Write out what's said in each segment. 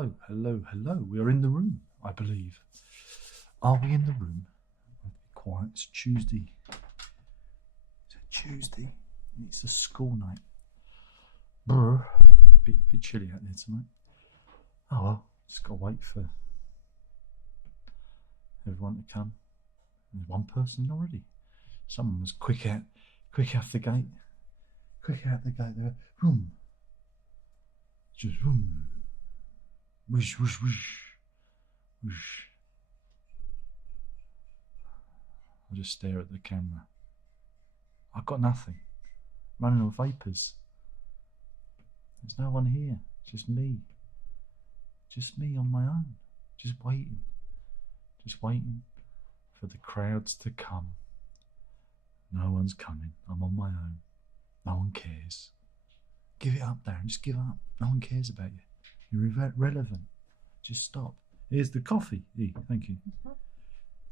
Hello, hello, hello. We are in the room, I believe. Are we in the room? Be quiet. It's Tuesday. It's a Tuesday. It's a school night. Brr. Bit chilly out there tonight. Oh well, just got to wait for everyone to come. There's one person already. Someone was quick out the gate. Quick out the gate there. Boom. Just boom. Whoosh, whoosh, whoosh. Whoosh. I just stare at the camera. I've got nothing. Running on vapours. There's no one here. Just me. Just me on my own. Just waiting. Just waiting for the crowds to come. No one's coming. I'm on my own. No one cares. Give it up, Darren. Just give up. No one cares about you. You're irrelevant. Just stop. Here's the coffee. Hey, thank you.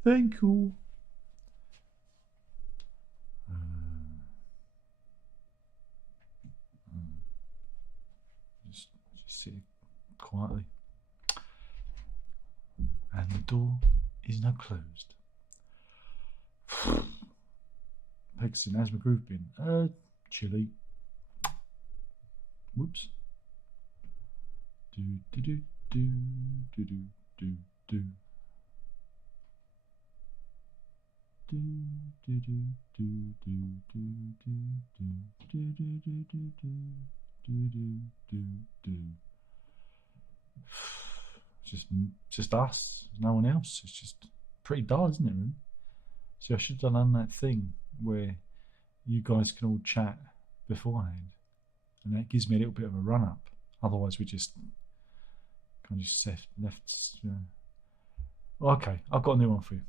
Thank you. Just sit quietly. And the door is now closed. Pegson, how's my groove been? Chilly. Whoops. Do do do do do do do do. Do do do do do do do do do do. Just us. There's no one else. It's just pretty dull, isn't it, really? So I should have done that thing where you guys can all chat beforehand, and that gives me a little bit of a run up. Otherwise, we just kind of just left. Okay, I've got a new one for you.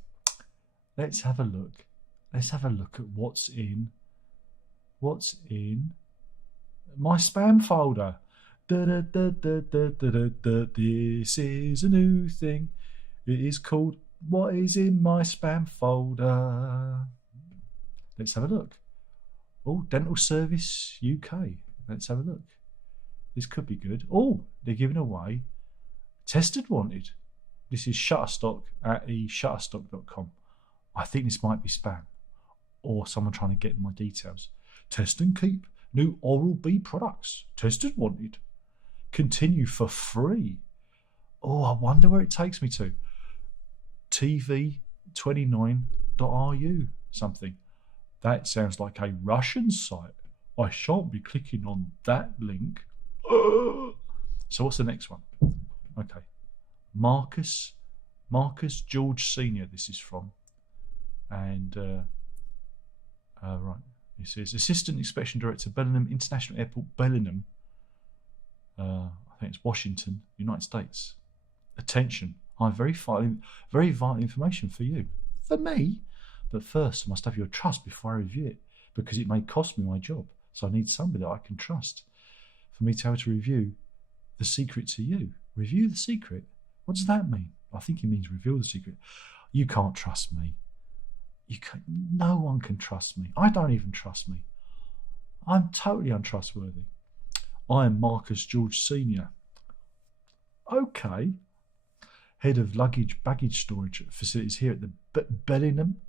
Let's have a look. Let's have a look at what's in my spam folder. This is a new thing. It is called What is in my spam folder? Let's have a look. Oh, Dental Service UK. Let's have a look. This could be good. Oh, they're giving away Tested Wanted. This is Shutterstock at shutterstock.com. I think this might be spam or someone trying to get my details. Test and keep new Oral-B products. Tested Wanted. Continue for free. Oh, I wonder where it takes me to. TV29.ru something. That sounds like a Russian site. I shan't be clicking on that link. So what's the next one? Okay. Marcus George Sr. this is from. And right. It says Assistant Inspection Director, Bellingham International Airport, Bellingham. I think it's Washington, United States. Attention. I have very vital information for you. For me? But first, I must have your trust before I review it, because it may cost me my job. So I need somebody that I can trust for me to be able to review the secret to you. Review the secret? What does that mean? I think it means reveal the secret. You can't trust me. No one can trust me. I don't even trust me. I'm totally untrustworthy. I am Marcus George Sr. Okay. Head of baggage storage facilities here at the Bellingham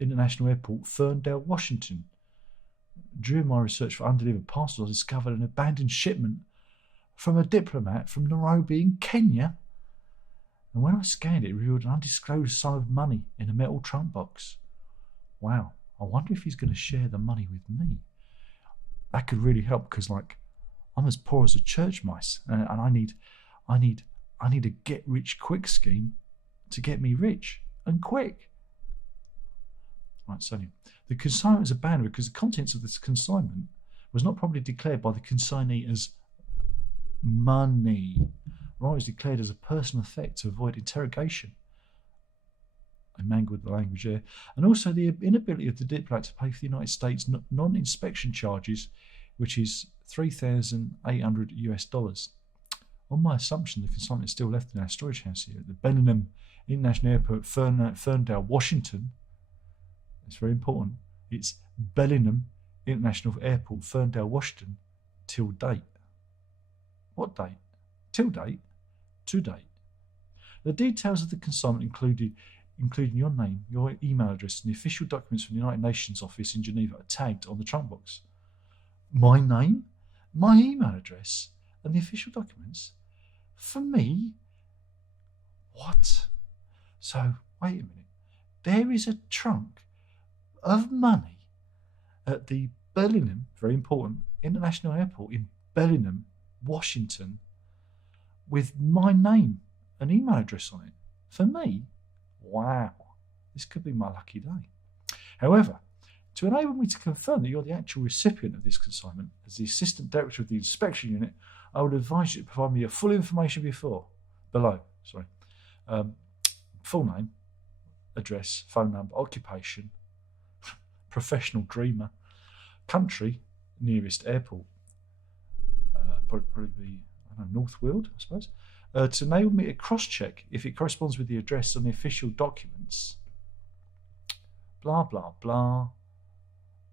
International Airport, Ferndale, Washington. During my research for undelivered parcels, I discovered an abandoned shipment from a diplomat from Nairobi in Kenya. And when I scanned it, it revealed an undisclosed sum of money in a metal trunk box. Wow, I wonder if he's going to share the money with me. That could really help, because I'm as poor as a church mice, and I need a get rich quick scheme to get me rich and quick. Right, so the consignment was abandoned because the contents of this consignment was not properly declared by the consignee as money. Right, it was declared as a personal effect to avoid interrogation. I mangled the language there. And also the inability of the diplomat to pay for the United States non-inspection charges, which is $3,800. On my assumption, the consignment is still left in our storage house here at the Bellingham International Airport, Ferndale, Washington. It's very important. It's Bellingham International Airport, Ferndale, Washington, till date. What date? Till date? To date. The details of the consignment including your name, your email address, and the official documents from the United Nations office in Geneva are tagged on the trunk box. My name, my email address, and the official documents? For me? What? So, wait a minute. There is a trunk of money at the Bellingham, very important, International Airport in Bellingham, Washington, with my name and email address on it. For me? Wow. This could be my lucky day. However, to enable me to confirm that you're the actual recipient of this consignment, as the Assistant Director of the Inspection Unit, I would advise you to provide me your full information below. Full name, address, phone number, occupation, professional dreamer, country, nearest airport. Probably be, North Weald, I suppose. To enable me to cross-check if it corresponds with the address on the official documents. Blah, blah, blah.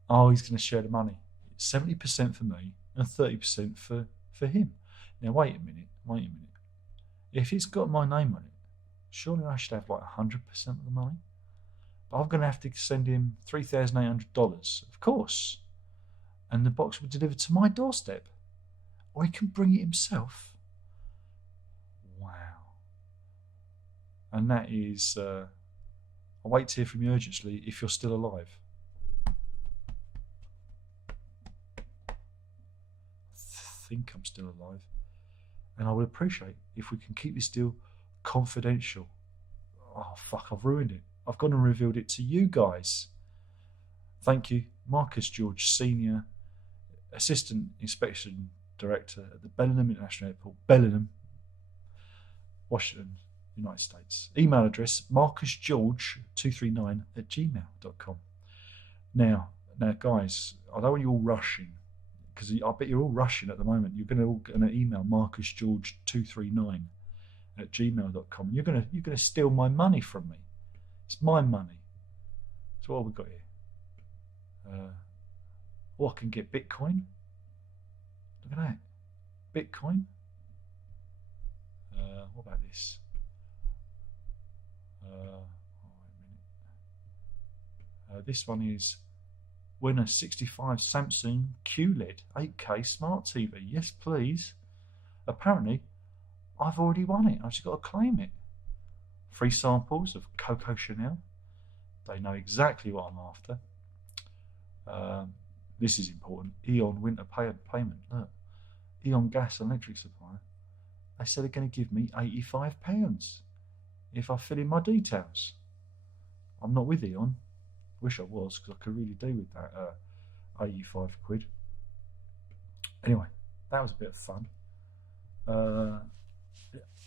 Oh, he's going to share the money. 70% for me and 30% for him. Now, wait a minute. If it's got my name on it, surely I should have like 100% of the money. But I'm going to have to send him $3,800, of course. And the box will be delivered to my doorstep. Or he can bring it himself. Wow. And that is, I'll wait to hear from you urgently if you're still alive. I think I'm still alive. And I would appreciate if we can keep this deal confidential. Oh, fuck, I've ruined it. I've gone and revealed it to you guys. Thank you, Marcus George, Senior Assistant Inspection Director at the Bellingham International Airport, Bellingham, Washington, United States. Email address, marcusgeorge239@gmail.com. Now, guys, I don't want you all rushing, because I bet you're all rushing at the moment. You're going to email marcusgeorge239@gmail.com. You're going to steal my money from me. It's my money. So what have we got here? I can get Bitcoin. Look at that. Bitcoin. What about this? This one is winner 65 Samsung QLED 8K smart TV. Yes, please. Apparently, I've already won it. I've just got to claim it. Free samples of Coco Chanel. They know exactly what I'm after. This is important. Eon winter payment. Look. Eon gas and electric supplier. They said they're going to give me £85 if I fill in my details. I'm not with Eon. Wish I was, because I could really do with that 85 quid. Anyway, that was a bit of fun.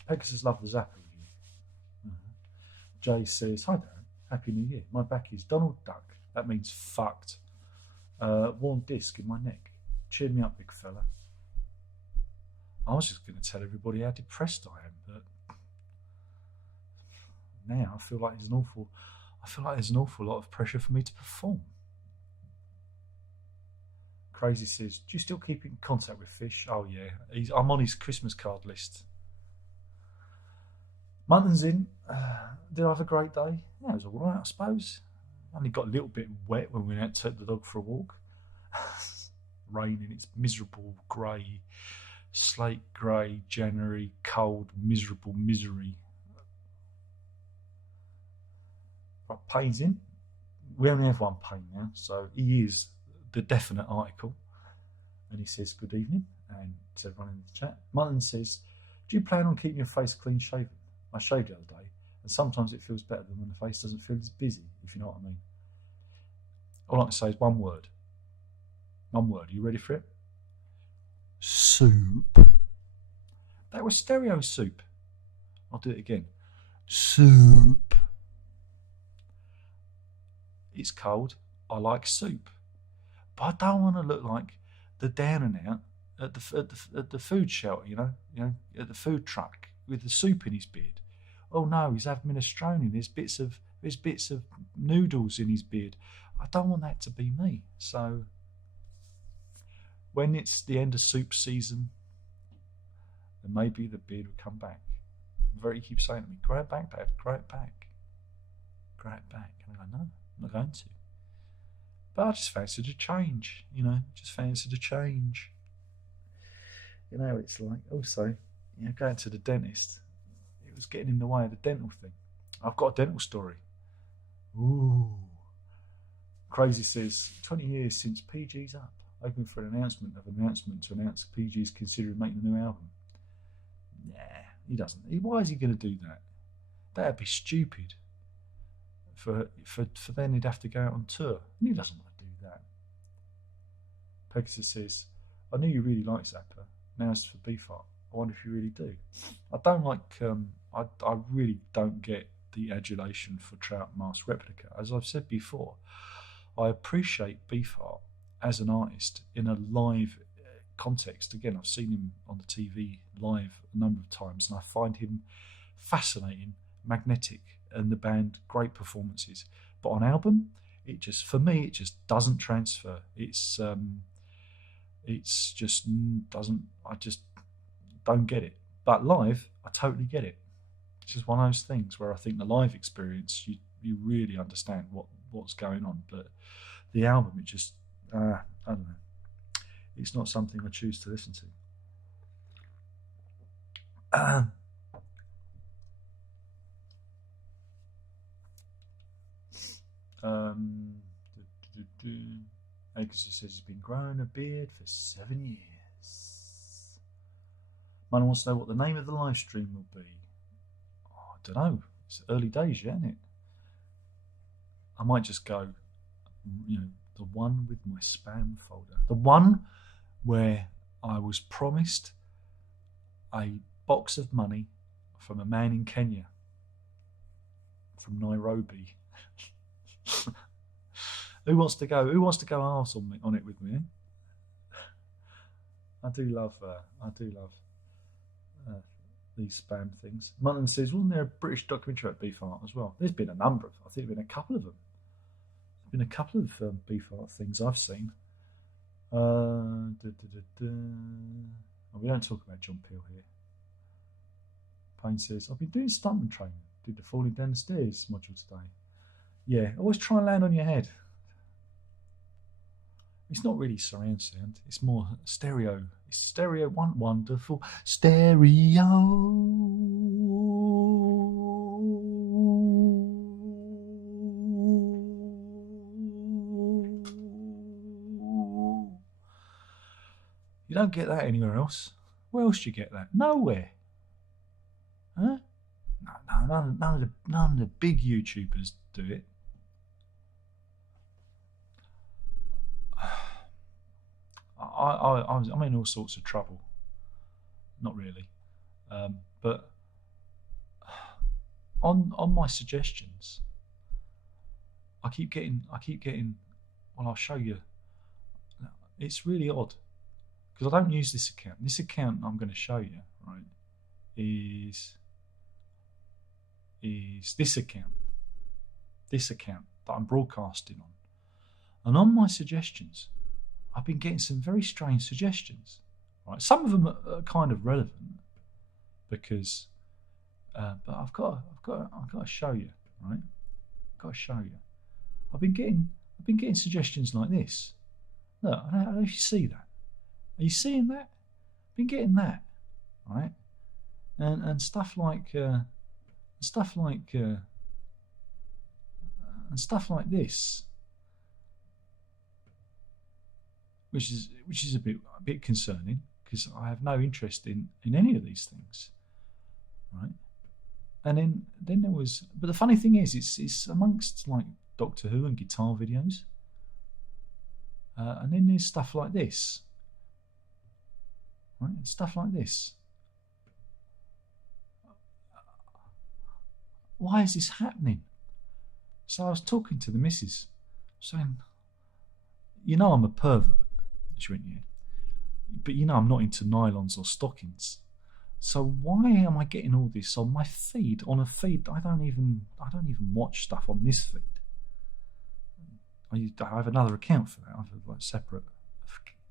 Pegasus loved the Zappa review. Jay says, hi Darren, Happy New Year. My back is Donald Duck. That means fucked. Worn disc in my neck. Cheer me up, big fella. I was just going to tell everybody how depressed I am, but now I feel like there's an awful lot of pressure for me to perform. Crazy says, do you still keep in contact with Fish? Oh yeah, I'm on his Christmas card list. Munton's in. Did I have a great day? Yeah, it was all right, I suppose. Only got a little bit wet when we went out to take the dog for a walk. Raining, it's miserable, grey, slate grey, January, cold, miserable misery. Right, Payne's in. We only have one Payne now, so he is the definite article. And he says, good evening, and to everyone in the chat. Martin says, do you plan on keeping your face clean shaven? I shaved the other day, and sometimes it feels better than when the face doesn't feel as busy, if you know what I mean. All I can say is one word. One word. Are you ready for it? Soup. That was stereo soup. I'll do it again. Soup. It's cold. I like soup. But I don't want to look like the down and out at the food shelter, you know, at the food truck with the soup in his beard. Oh no, he's having minestrone. There's bits of noodles in his beard. I don't want that to be me. So when it's the end of soup season, then maybe the beard would come back. He keeps saying to me, grow it back, Dad, grow it back. Grow it back. And I go, no, I'm not going to. But I just fancied a change, just fancied a change. It's like, also, going to the dentist, it was getting in the way of the dental thing. I've got a dental story. Ooh. Crazy says, 20 years since PG's up. Open for an announcement to announce PG's considering making a new album. Nah, he doesn't. Why is he going to do that? That'd be stupid. For then he'd have to go out on tour. And he doesn't want to do that. Pegasus says, I knew you really liked Zappa. Now it's for Beefheart. I wonder if you really do. I don't like, I really don't get the adulation for Trout Mask Replica. As I've said before, I appreciate Beefheart as an artist in a live context. Again, I've seen him on the TV live a number of times, and I find him fascinating, magnetic, and the band great performances. But on album, for me, it just doesn't transfer. It's just doesn't. I just don't get it. But live, I totally get it. It's just one of those things where I think the live experience, you really understand what's going on. But the album, it just, I don't know. It's not something I choose to listen to. Agus says he's been growing a beard for 7 years. Man wants to know what the name of the live stream will be. Oh, I don't know. It's early days yet, isn't it? I might just go, the one with my spam folder. The one where I was promised a box of money from a man in Kenya, from Nairobi. Who wants to go arse on it with me? I do love these spam things. Mutton says, wasn't there a British documentary about Beefheart as well? There's been a number of. I think there's been a couple of them. There's been a couple of Beefheart things I've seen. Oh, we don't talk about John Peel here. Payne says, I've been doing stuntman training. Did the falling down the stairs module today. Yeah, always try and land on your head. It's not really surround sound. It's more stereo. It's stereo, one wonderful stereo. You don't get that anywhere else. Where else do you get that? Nowhere. Huh? No, none of the big YouTubers do it. I'm in all sorts of trouble. Not really, but on my suggestions, I keep getting. Well, I'll show you. It's really odd because I don't use this account. This account I'm going to show you, right, is this account. This account that I'm broadcasting on, and on my suggestions, I've been getting some very strange suggestions. Right, some of them are kind of relevant because, but I've got to show you. Right, I've got to show you. I've been getting suggestions like this. Look, I don't know if you see that. Are you seeing that? I've been getting that, right? And stuff like this. Which is a bit concerning because I have no interest in any of these things, right? And then there was, but the funny thing is, it's amongst like Doctor Who and guitar videos, and then there's stuff like this, right? Stuff like this. Why is this happening? So I was talking to the missus, saying, I'm a pervert. She went, yeah. But I'm not into nylons or stockings. So why am I getting all this on my feed? On a feed I don't even watch stuff on this feed. I have another account for that. I have a separate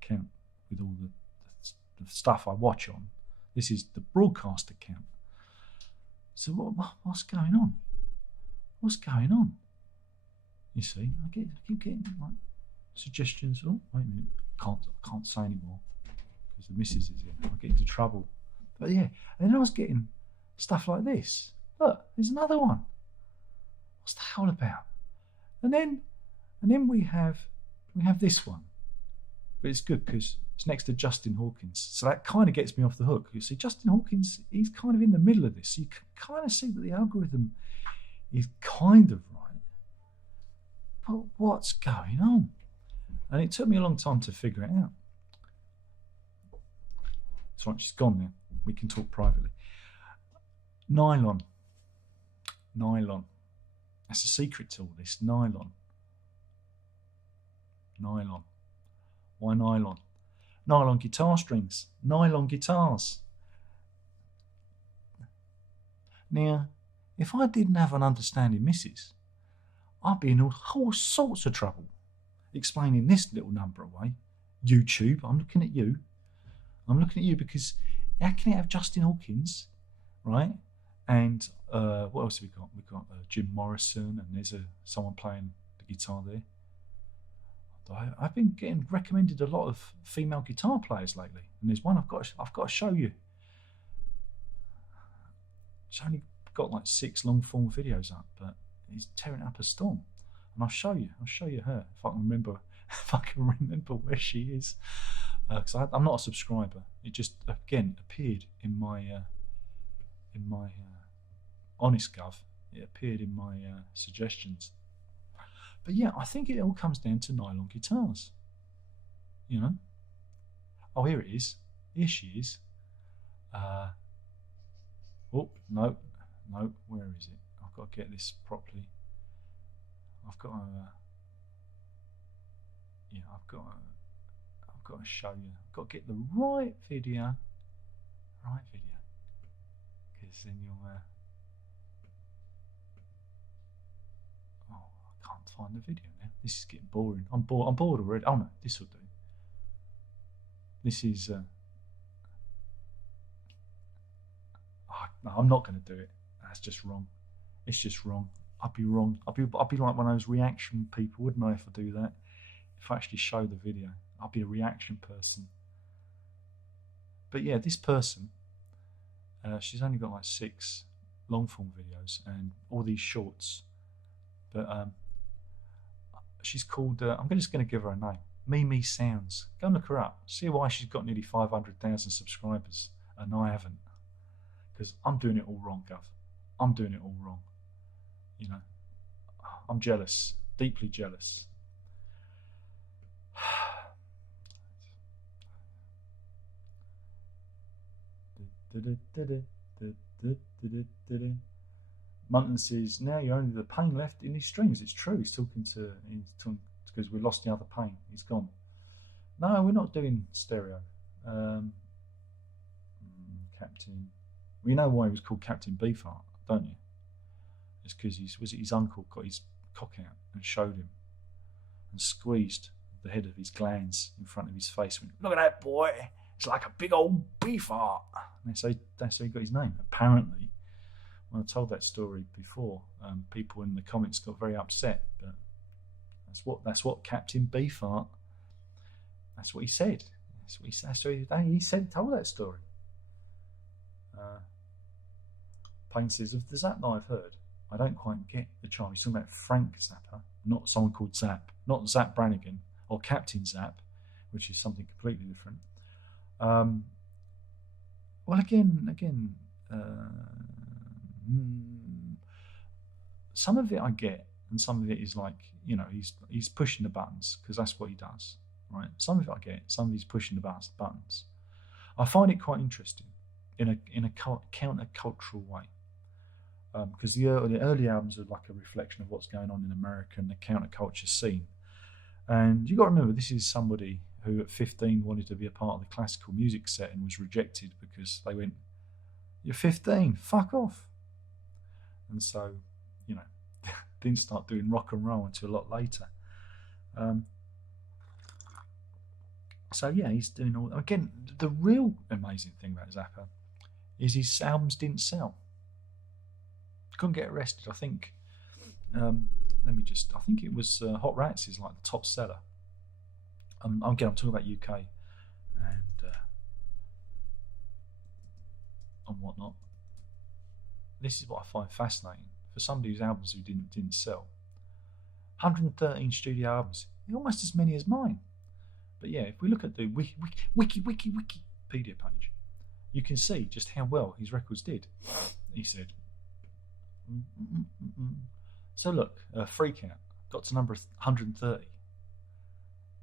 account with all the stuff I watch on. This is the broadcast account. So what's going on? What's going on? You see, I keep getting like suggestions. Oh, wait a minute, I can't say anymore because the missus is here. I get into trouble. But yeah, and then I was getting stuff like this. Look, there's another one. What's that all about? And then we have this one, but it's good because it's next to Justin Hawkins, so that kind of gets me off the hook. You see, Justin Hawkins, he's kind of in the middle of this. So you can kind of see that the algorithm is kind of right, but what's going on? And it took me a long time to figure it out. That's right, she's gone now. We can talk privately. Nylon. That's a secret to all this. Nylon. Why nylon? Nylon guitar strings. Nylon guitars. Now, if I didn't have an understanding missus, I'd be in all sorts of trouble explaining this little number away. YouTube, I'm looking at you. I'm looking at you because how can it have Justin Hawkins, right? And what else have we got? We've got Jim Morrison, and there's someone playing the guitar there. I've been getting recommended a lot of female guitar players lately, and there's one I've got to show you. It's only got like 6 long form videos up, but he's tearing up a storm. And I'll show you her if I can remember where she is, because I'm not a subscriber. It just again appeared in my honest gov. It appeared in my suggestions. But yeah, I think it all comes down to nylon guitars. You know. Oh, here it is. Here she is. Oh no, where is it? I've got to get this properly. I've got to show you. I've got to get the right video, because then you'll. Oh, I can't find the video now. This is getting boring. I'm bored already. Oh no, this will do. This is. No, I'm not going to do it. That's just wrong. It's just wrong. I'd be wrong. I'd be like one of those reaction people, wouldn't I, if I do that? If I actually show the video, I'd be a reaction person. But yeah, this person, she's only got like 6 long form videos and all these shorts. But she's called. I'm just going to give her a name. Mimi Sounds. Go and look her up. See why she's got nearly 500,000 subscribers and I haven't. Because I'm doing it all wrong, Gov. I'm doing it all wrong. You know, I'm jealous, deeply jealous. Munton says, now you're only the pain left in his strings. It's true. He's talking because we lost the other pain. He's gone. No, we're not doing stereo. Captain. Well, you know why he was called Captain Beefheart, don't you? It's because his uncle got his cock out and showed him and squeezed the head of his glands in front of his face. Went, look at that boy! It's like a big old beefheart. And that's how he got his name. Apparently, when I told that story before, people in the comments got very upset. But that's what Captain Beefheart. That's what he said. He told that story. Payne says, of the Zappa I've heard, I don't quite get the charm. He's talking about Frank Zappa, not someone called Zapp, not Zapp Brannigan or Captain Zapp, which is something completely different. Well, again, some of it I get, and some of it is like, you know, he's pushing the buttons because that's what he does, right? Some of it I get, some of he's pushing the buttons. I find it quite interesting in a counter-cultural way. Because the early albums are like a reflection of what's going on in America and the counterculture scene. And you got to remember, this is somebody who at 15 wanted to be a part of the classical music set and was rejected because they went, you're 15, fuck off. And so, you know, didn't start doing rock and roll until a lot later. So yeah, he's doing all. Again, the real amazing thing about Zappa is his albums didn't sell. Couldn't get arrested. I think. I think it was Hot Rats is like the top seller. Again, I'm talking about UK and whatnot. This is what I find fascinating for somebody whose albums who didn't sell. 113 studio albums, almost as many as mine. But yeah, if we look at the Wikipedia page, you can see just how well his records did. He said. So look, Freak Out got to number 130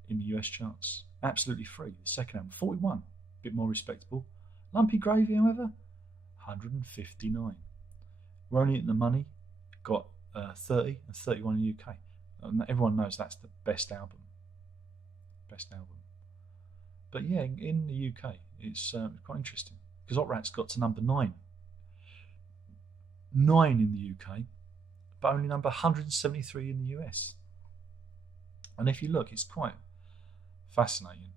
in the US charts. Absolutely free. The second album, 41, a bit more respectable. Lumpy Gravy, however, 159. Rolling in the Money got 30 and 31 in the UK. Everyone knows that's the best album. But yeah, in the UK, it's quite interesting because Hot Rats got to number 9. 9 in the UK, but only number 173 in the US. And if you look, it's quite fascinating,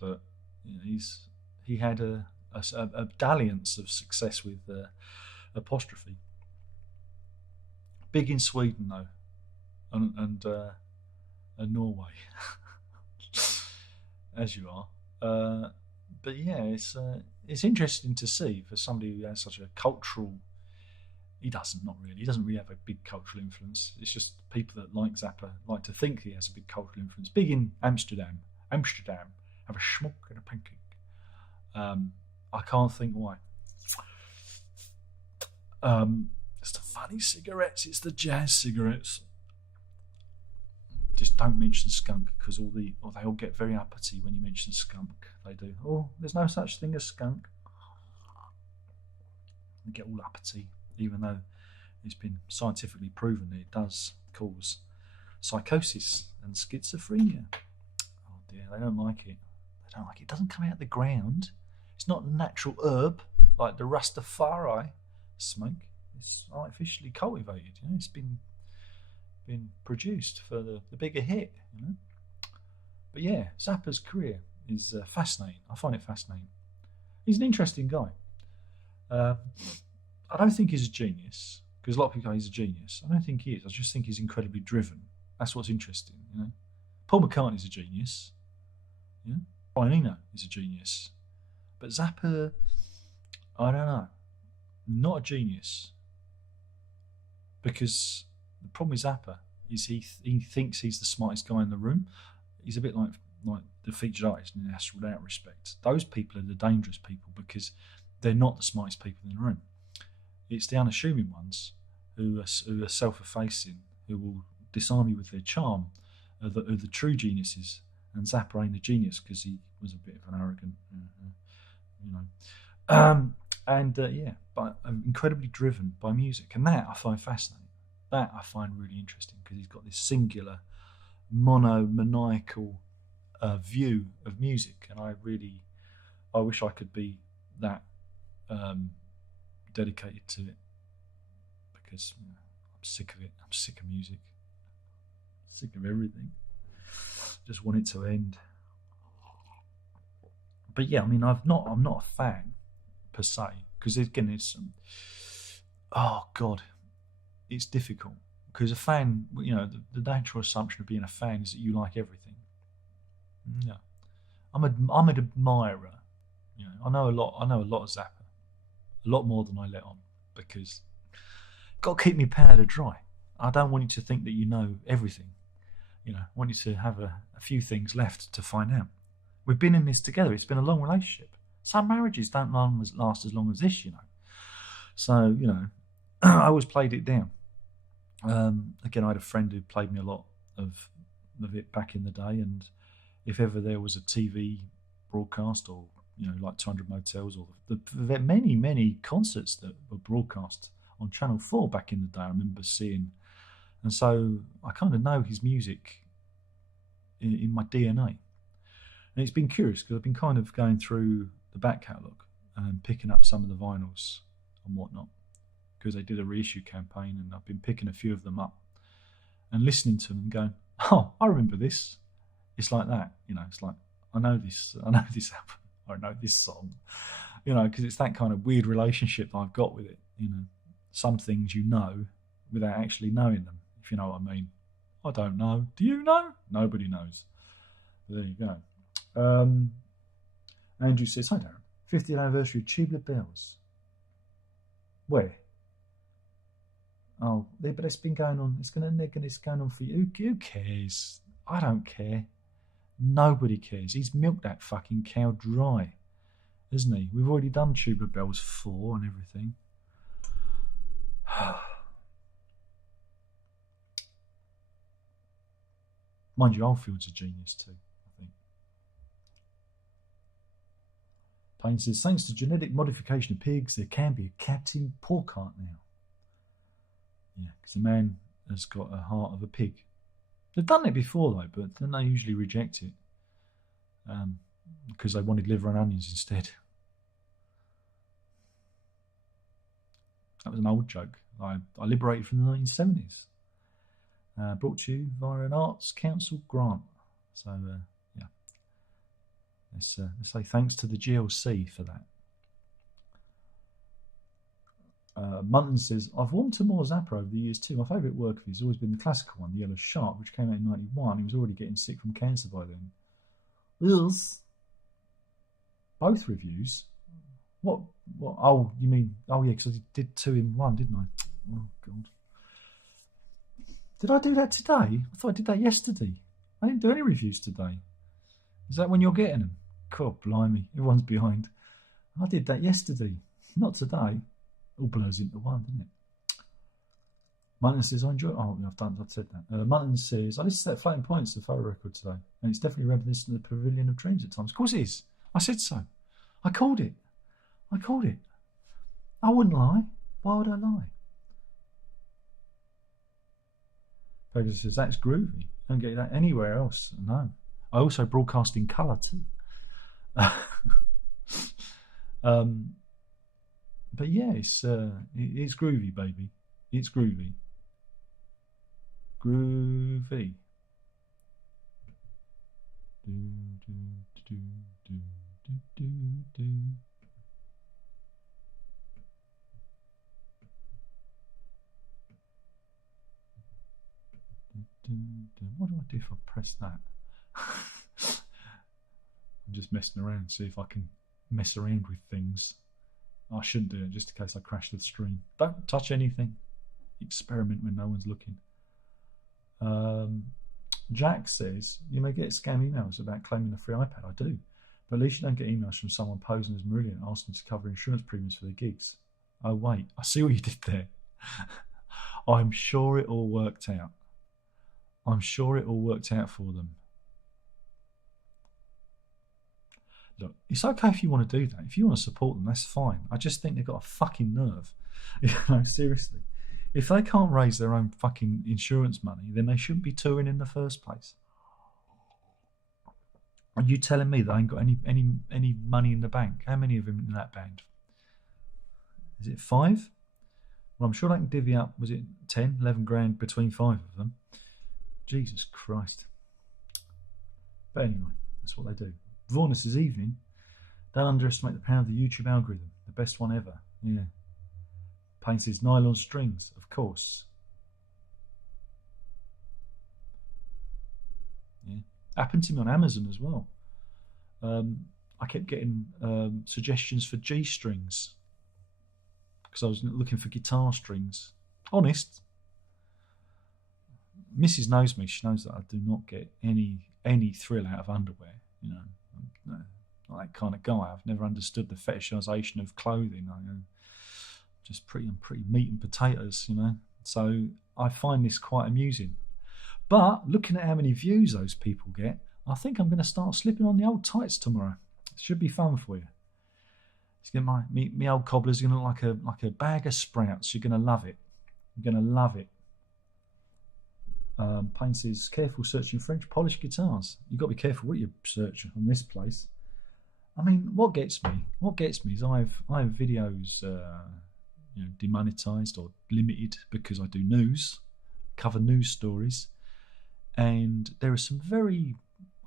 that he had a dalliance of success with Apostrophe. Big in Sweden though, and Norway, as you are. But yeah, it's interesting to see for somebody who has such a cultural. He doesn't really have a big cultural influence. It's just people that like Zappa like to think he has a big cultural influence. Big in Amsterdam, have a schmuck and a pancake. I can't think why. It's the funny cigarettes. It's the jazz cigarettes. Just don't mention skunk because they all get very uppity when you mention skunk. They do. Oh, there's no such thing as skunk. They get all uppity. Even though it's been scientifically proven that it does cause psychosis and schizophrenia. Oh dear, they don't like it. It doesn't come out of the ground. It's not a natural herb like the Rastafari smoke. It's artificially cultivated. It's been produced for the bigger hit. But yeah, Zappa's career is fascinating. I find it fascinating. He's an interesting guy. I don't think he's a genius, because a lot of people go he's a genius. I don't think he is. I just think he's incredibly driven. That's what's interesting, Paul McCartney's a genius. Brian Eno is a genius. But Zappa, I don't know. Not a genius. Because the problem with Zappa is he thinks he's the smartest guy in the room. He's a bit like the featured artist in that respect. Those people are the dangerous people because they're not the smartest people in the room. It's the unassuming ones who are self-effacing, who will disarm you with their charm, are the true geniuses. And Zappa ain't a genius because he was a bit of an arrogant, but incredibly driven by music. And that I find fascinating. That I find really interesting because he's got this singular, maniacal view of music. And I wish I could be that dedicated to it because I'm sick of it. I'm sick of music. Sick of everything. Just want it to end. But yeah, I'm not a fan per se because again, it's difficult because a fan, the natural assumption of being a fan is that you like everything. Yeah, I'm an admirer. I know a lot of Zappa. A lot more than I let on because got to keep me powder dry. I don't want you to think that you know everything. I want you to have a few things left to find out. We've been in this together. It's been a long relationship. Some marriages don't last as long as this, So, I always played it down. Again, I had a friend who played me a lot of it back in the day, and if ever there was a TV broadcast or like 200 Motels or the many, many concerts that were broadcast on Channel 4 back in the day, I remember seeing. And so I kind of know his music in my DNA. And it's been curious because I've been kind of going through the back catalogue and picking up some of the vinyls and whatnot because they did a reissue campaign and I've been picking a few of them up and listening to them and going, oh, I remember this. It's like that, it's like, I know this album. I know this song. You know, because it's that kind of weird relationship I've got with it. You know, some things you know without actually knowing them, if you know what I mean. I don't know. Do you know? Nobody knows. There you go. Andrew says, hi Darren, 50th anniversary of Tubular Bells. Where? Oh, but it's been going on. It's going on for you. Who cares? I don't care. Nobody cares. He's milked that fucking cow dry, isn't he? We've already done Tubular Bells 4 and everything. Mind you, Oldfield's a genius too, I think. Payne says, thanks to genetic modification of pigs, there can be a Captain Porkart now. Yeah, because the man has got a heart of a pig. They've done it before though, but then they usually reject it because they wanted liver and onions instead. That was an old joke. I liberated from the 1970s. Brought to you via an Arts Council grant. So, yeah. Let's say thanks to the GLC for that. Munton says, I've warmed to more Zappa over the years too. My favourite work of his has always been the classical one, The Yellow Shark, which came out in 91. He was already getting sick from cancer by then. Yes. Both reviews? What? Oh, you mean... Oh, yeah, because I did 2 in 1, didn't I? Oh, God. Did I do that today? I thought I did that yesterday. I didn't do any reviews today. Is that when you're getting them? God, blimey. Everyone's behind. I did that yesterday. Not today. All blurs into one, doesn't it? Munton says, I enjoy it. Oh, I've said that. Munton says, I listened to that Floating Points, the photo record today, and it's definitely reminiscent of the Pavilion of Dreams at times. Of course it is. I said so. I called it. I wouldn't lie. Why would I lie? Pegasus says, that's groovy. Don't get that anywhere else. No. I also broadcast in colour too. But yeah, it's groovy, baby. It's groovy. Groovy. Do, do, do, do, do, do, do. What do I do if I press that? I'm just messing around, see if I can mess around with things. I shouldn't do it just in case I crash the stream. Don't touch anything. Experiment when no one's looking. Jack says, you may get scam emails about claiming a free iPad. I do. But at least you don't get emails from someone posing as Marillion asking to cover insurance premiums for their gigs. Oh, wait. I see what you did there. I'm sure it all worked out. I'm sure it all worked out for them. Look, it's okay if you want to do that. If you want to support them, that's fine. I just think they've got a fucking nerve. You know, seriously. If they can't raise their own fucking insurance money, then they shouldn't be touring in the first place. Are you telling me they ain't got any money in the bank? How many of them in that band? Is it 5? Well, I'm sure they can divvy up, was it 10, 11 grand between 5 of them? Jesus Christ. But anyway, that's what they do. Vaughan says, evening. Don't underestimate the power of the YouTube algorithm. The best one ever. Yeah. Payne says, nylon strings, of course. Yeah. Happened to me on Amazon as well. I kept getting suggestions for G strings because I was looking for guitar strings. Honest. Mrs. knows me. She knows that I do not get any thrill out of underwear. You know, I'm not that kind of guy. I've never understood the fetishization of clothing. I'm pretty meat and potatoes, you know. So I find this quite amusing. But looking at how many views those people get, I think I'm going to start slipping on the old tights tomorrow. It should be fun for you. It's going to my old cobbler's going to look like a bag of sprouts. You're going to love it. You're going to love it. Payne says, careful searching French polished guitars. You've got to be careful what you search on this place. I mean, what gets me is I have videos demonetized or limited because I do news, cover news stories, and there are some very,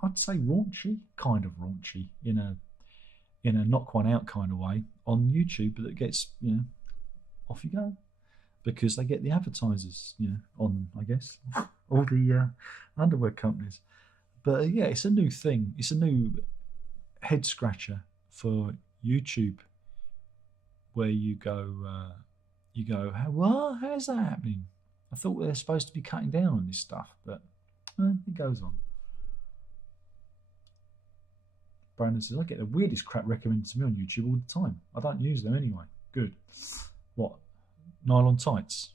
I'd say, raunchy, kind of raunchy in in a knock one out kind of way on YouTube that gets, off you go, because they get the advertisers, on, I guess, all the underwear companies. But yeah, it's a new thing. It's a new head scratcher for YouTube, where you go, how's that happening? I thought they're supposed to be cutting down on this stuff, but it goes on. Brandon says, I get the weirdest crap recommended to me on YouTube all the time. I don't use them anyway. Good. What? Nylon tights?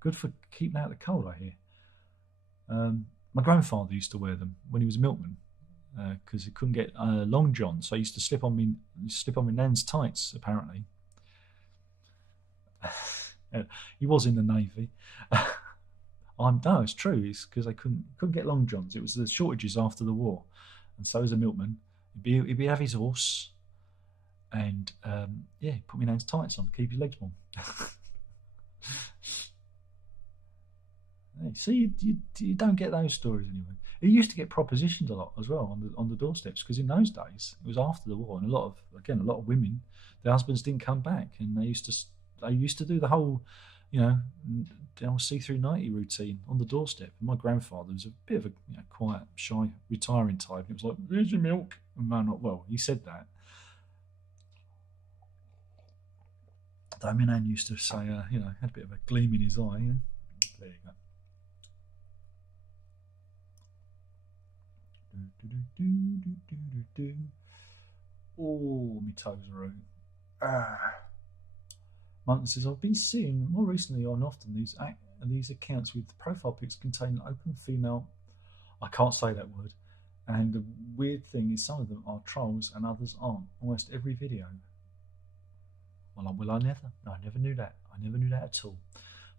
Good for keeping out the cold, I hear. My grandfather used to wear them when he was a milkman, because he couldn't get long john, so he used to slip on me nan's tights, apparently. He was in the Navy. No, it's true. It's because they couldn't get long johns. It was the shortages after the war. And so as a milkman, he'd have his horse and, put me nan's tights on to keep his legs warm. See, you don't get those stories anyway. He used to get propositions a lot as well on the doorsteps, because in those days it was after the war, and a lot of women, their husbands didn't come back, and they used to do the whole, see-through nightie routine on the doorstep. And my grandfather was a bit of a quiet, shy, retiring type. It was like, "Where's your milk?" And man, well, he said that. Though my nan used to say, had a bit of a gleam in his eye. There you go. Oh, my toes are out. Mountain says, I've been seeing more recently on often these accounts with profile pics containing open female, I can't say that word, and the weird thing is some of them are trolls and others aren't. Almost every video. I never knew that. I never knew that at all.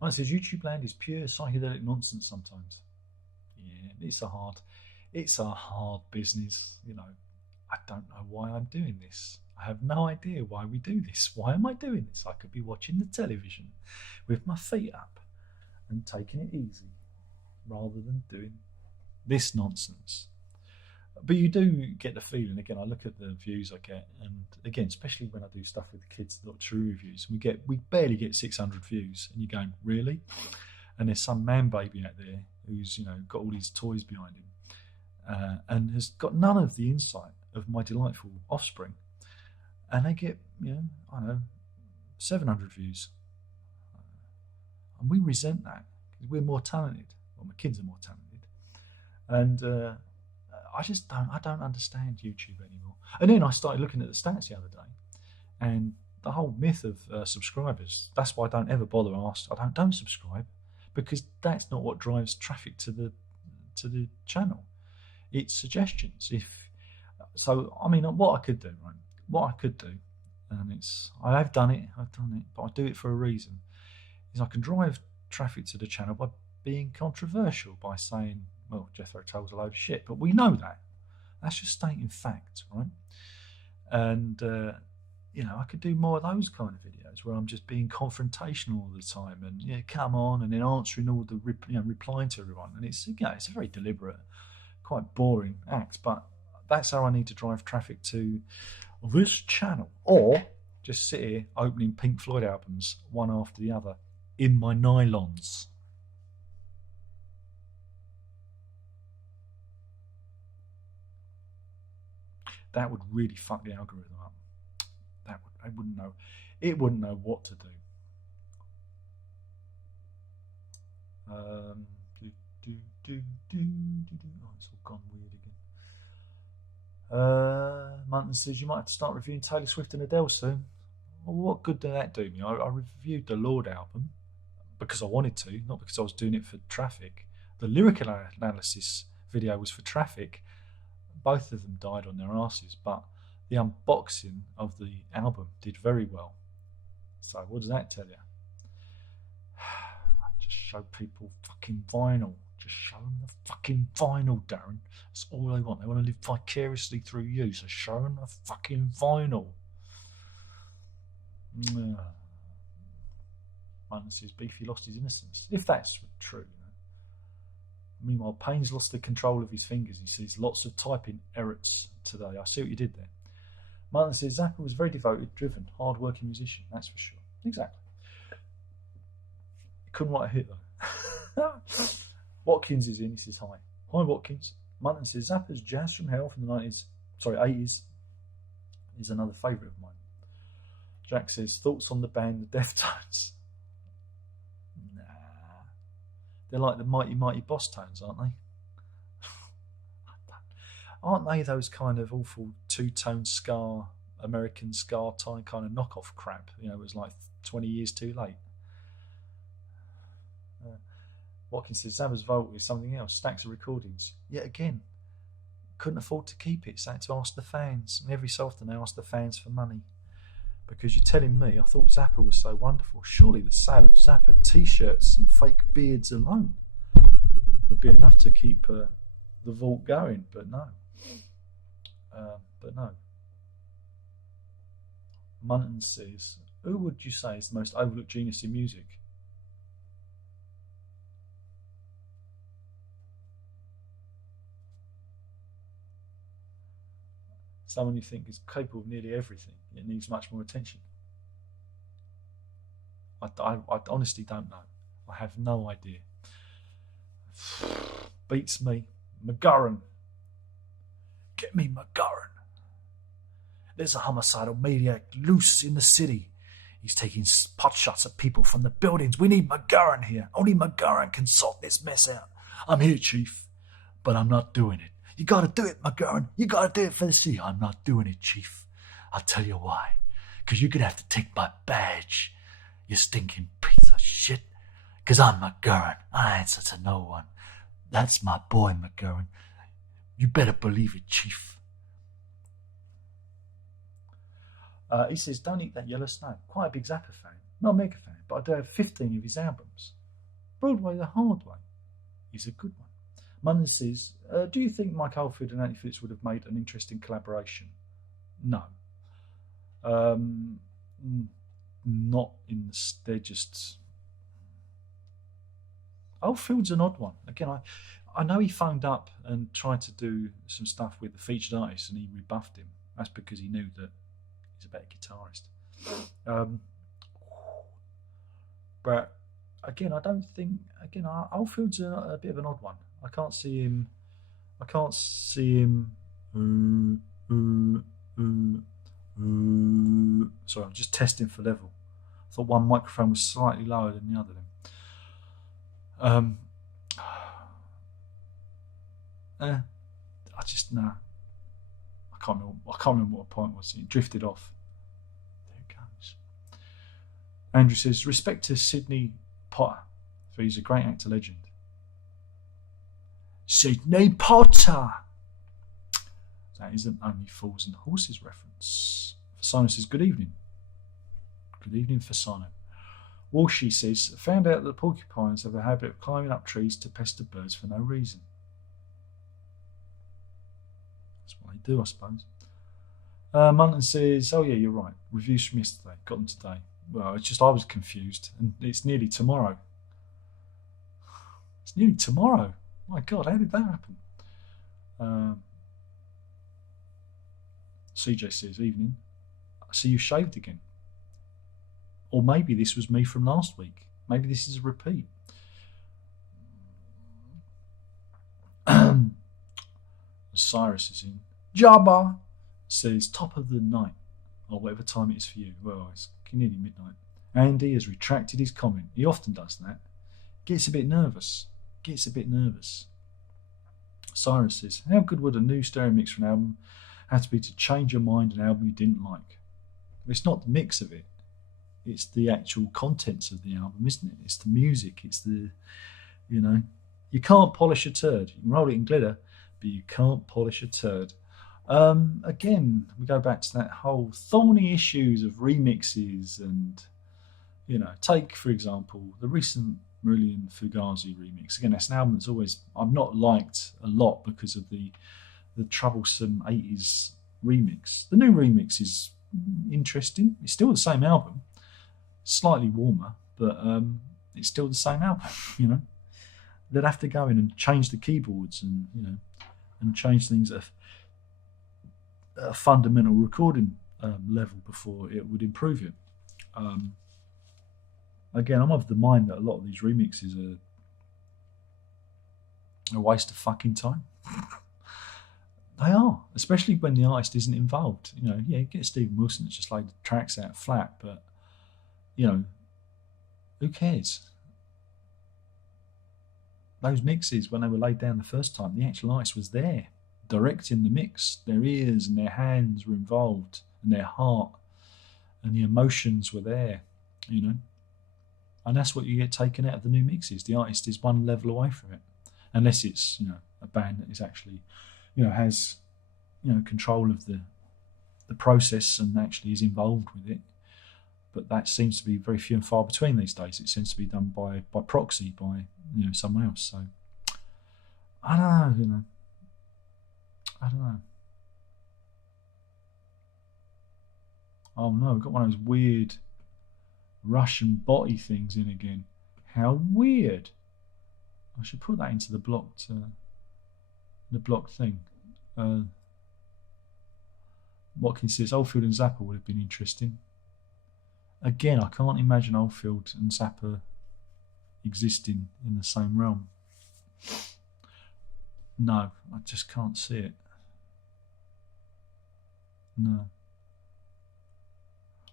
Mountain says, YouTube land is pure psychedelic nonsense sometimes. Yeah, it's a hard business. I don't know why I'm doing this. I have no idea why we do this. Why am I doing this? I could be watching the television with my feet up and taking it easy rather than doing this nonsense. But you do get the feeling, again, I look at the views I get, and again, especially when I do stuff with the kids, not true reviews, we barely get 600 views, and you're going, really? And there's some man baby out there who's, got all these toys behind him, and has got none of the insight of my delightful offspring. And they get, 700 views. And we resent that, because we're more talented. Well, my kids are more talented. And I don't understand YouTube anymore. And then I started looking at the stats the other day, and the whole myth of subscribers, that's why I don't ever bother ask. Don't subscribe, because that's not what drives traffic to the channel. It's suggestions. What I could do, right? What I could do, and I have done it, but I do it for a reason, is I can drive traffic to the channel by being controversial, by saying, well, Jethro Tull's a load of shit, but we know that. That's just stating fact, right? And, I could do more of those kind of videos where I'm just being confrontational all the time and, come on, and then answering all the, replying to everyone. And it's a very deliberate, quite boring act, but that's how I need to drive traffic to this channel, or just sit here opening Pink Floyd albums one after the other in my nylons. That would really fuck the algorithm up. It wouldn't know what to do. Oh, it's all gone weird again. Munton says, you might have to start reviewing Taylor Swift and Adele soon. Well, what good did that do me? I reviewed the Lord album because I wanted to, not because I was doing it for traffic. The lyrical analysis video was for traffic. Both of them died on their asses, but the unboxing of the album did very well. So what does that tell you? Just show people fucking vinyl. Just show them the fucking vinyl, Darren. That's all they want. They want to live vicariously through you, so show them the fucking vinyl. One says Beefy lost his innocence. If that's true, Meanwhile, Payne's lost the control of his fingers. He says lots of typing errors today. I see what you did there. Martin says Zappa was very devoted, driven, hard-working musician. That's for sure. Exactly. He couldn't write a hit though. Watkins is in. He says hi. Hi Watkins. Martin says Zappa's Jazz from Hell from the 80s is another favourite of mine. Jack says thoughts on the band The Deftones. Nah, they're like the Mighty Mighty Boss Tones, aren't they? Aren't they those kind of awful two-tone ska, American ska type kind of knockoff crap? You know, it was like 20 years too late. Watkins says Zappa's Vault is something else. Stacks of recordings. Yet again, couldn't afford to keep it, so I had to ask the fans. And every so often I ask the fans for money. Because you're telling me, I thought Zappa was so wonderful. Surely the sale of Zappa t-shirts and fake beards alone would be enough to keep the vault going, but no. Munton says, who would you say is the most overlooked genius in music? Someone you think is capable of nearly everything, yet needs much more attention. I honestly don't know. I have no idea. Beats me. McGurran. Get me McGurran. There's a homicidal maniac loose in the city. He's taking pot shots at people from the buildings. We need McGurran here. Only McGurran can sort this mess out. I'm here, Chief, but I'm not doing it. You gotta do it, McGurran. You gotta do it for the city. I'm not doing it, Chief. I'll tell you why. Because you're gonna have to take my badge, you stinking piece of shit. Because I'm McGurran. I answer to no one. That's my boy, McGurran. You better believe it, Chief. He says, don't eat that yellow snow. Quite a big Zappa fan. Not a mega fan, but I do have 15 of his albums. Broadway the Hard Way is a good one. Munn says, do you think Mike Oldfield and Andy Phillips would have made an interesting collaboration? No. Not in the... They're just... Oldfield's an odd one. Again, I know he phoned up and tried to do some stuff with the featured artist and he rebuffed him. That's because he knew that he's a better guitarist. But again, I don't think... Again, Oldfield's a bit of an odd one. I can't see him... Sorry, I'm just testing for level. I thought one microphone was slightly lower than the other then. I can't remember what the point was. It drifted off. There it goes. Andrew says, respect to Sidney Potter, for he's a great actor legend. Sidney Potter! That isn't Only Fools and Horses reference. Fasano says, good evening. Good evening, Fasano. Walshy says, found out that porcupines have a habit of climbing up trees to pester birds for no reason. That's what they do, I suppose. Munton says, oh yeah, you're right. Reviews from yesterday. Got them today. Well, it's just I was confused. And it's nearly tomorrow. It's nearly tomorrow. My God, how did that happen? CJ says, evening. I see you shaved again. Or maybe this was me from last week. Maybe this is a repeat. Cyrus is in. Jabba says, top of the night. Or whatever time it is for you. Well, it's nearly midnight. Andy has retracted his comment. He often does that. Gets a bit nervous. Cyrus says, how good would a new stereo mix for an album have to be to change your mind on an album you didn't like? It's not the mix of it. It's the actual contents of the album, isn't it? It's the music. It's the, you can't polish a turd. You can roll it in glitter, but you can't polish a turd. Again, we go back to that whole thorny issues of remixes and, take, for example, the recent Marillion Fugazi remix. Again, that's an album that's always, I've not liked a lot because of the troublesome 80s remix. The new remix is interesting. It's still the same album. Slightly warmer, but it's still the same album. They'd have to go in and change the keyboards and and change things at a fundamental recording level before it would improve it. Again, I'm of the mind that a lot of these remixes are a waste of fucking time. They are, especially when the artist isn't involved. Yeah, get Stephen Wilson to just lay the tracks out flat, but who cares? Those mixes, when they were laid down the first time, the actual artist was there, directing the mix. Their ears and their hands were involved, and their heart and the emotions were there, And that's what you get taken out of the new mixes. The artist is one level away from it, unless it's a band that is actually has control of the process and actually is involved with it. But that seems to be very few and far between these days. It seems to be done by proxy, by someone else. So I don't know, I don't know. Oh no, we've got one of those weird Russian botty things in again. How weird! I should put that into the blocked thing. Watkins says Oldfield and Zappa would have been interesting. Again, I can't imagine Oldfield and Zappa existing in the same realm. No, I just can't see it. No.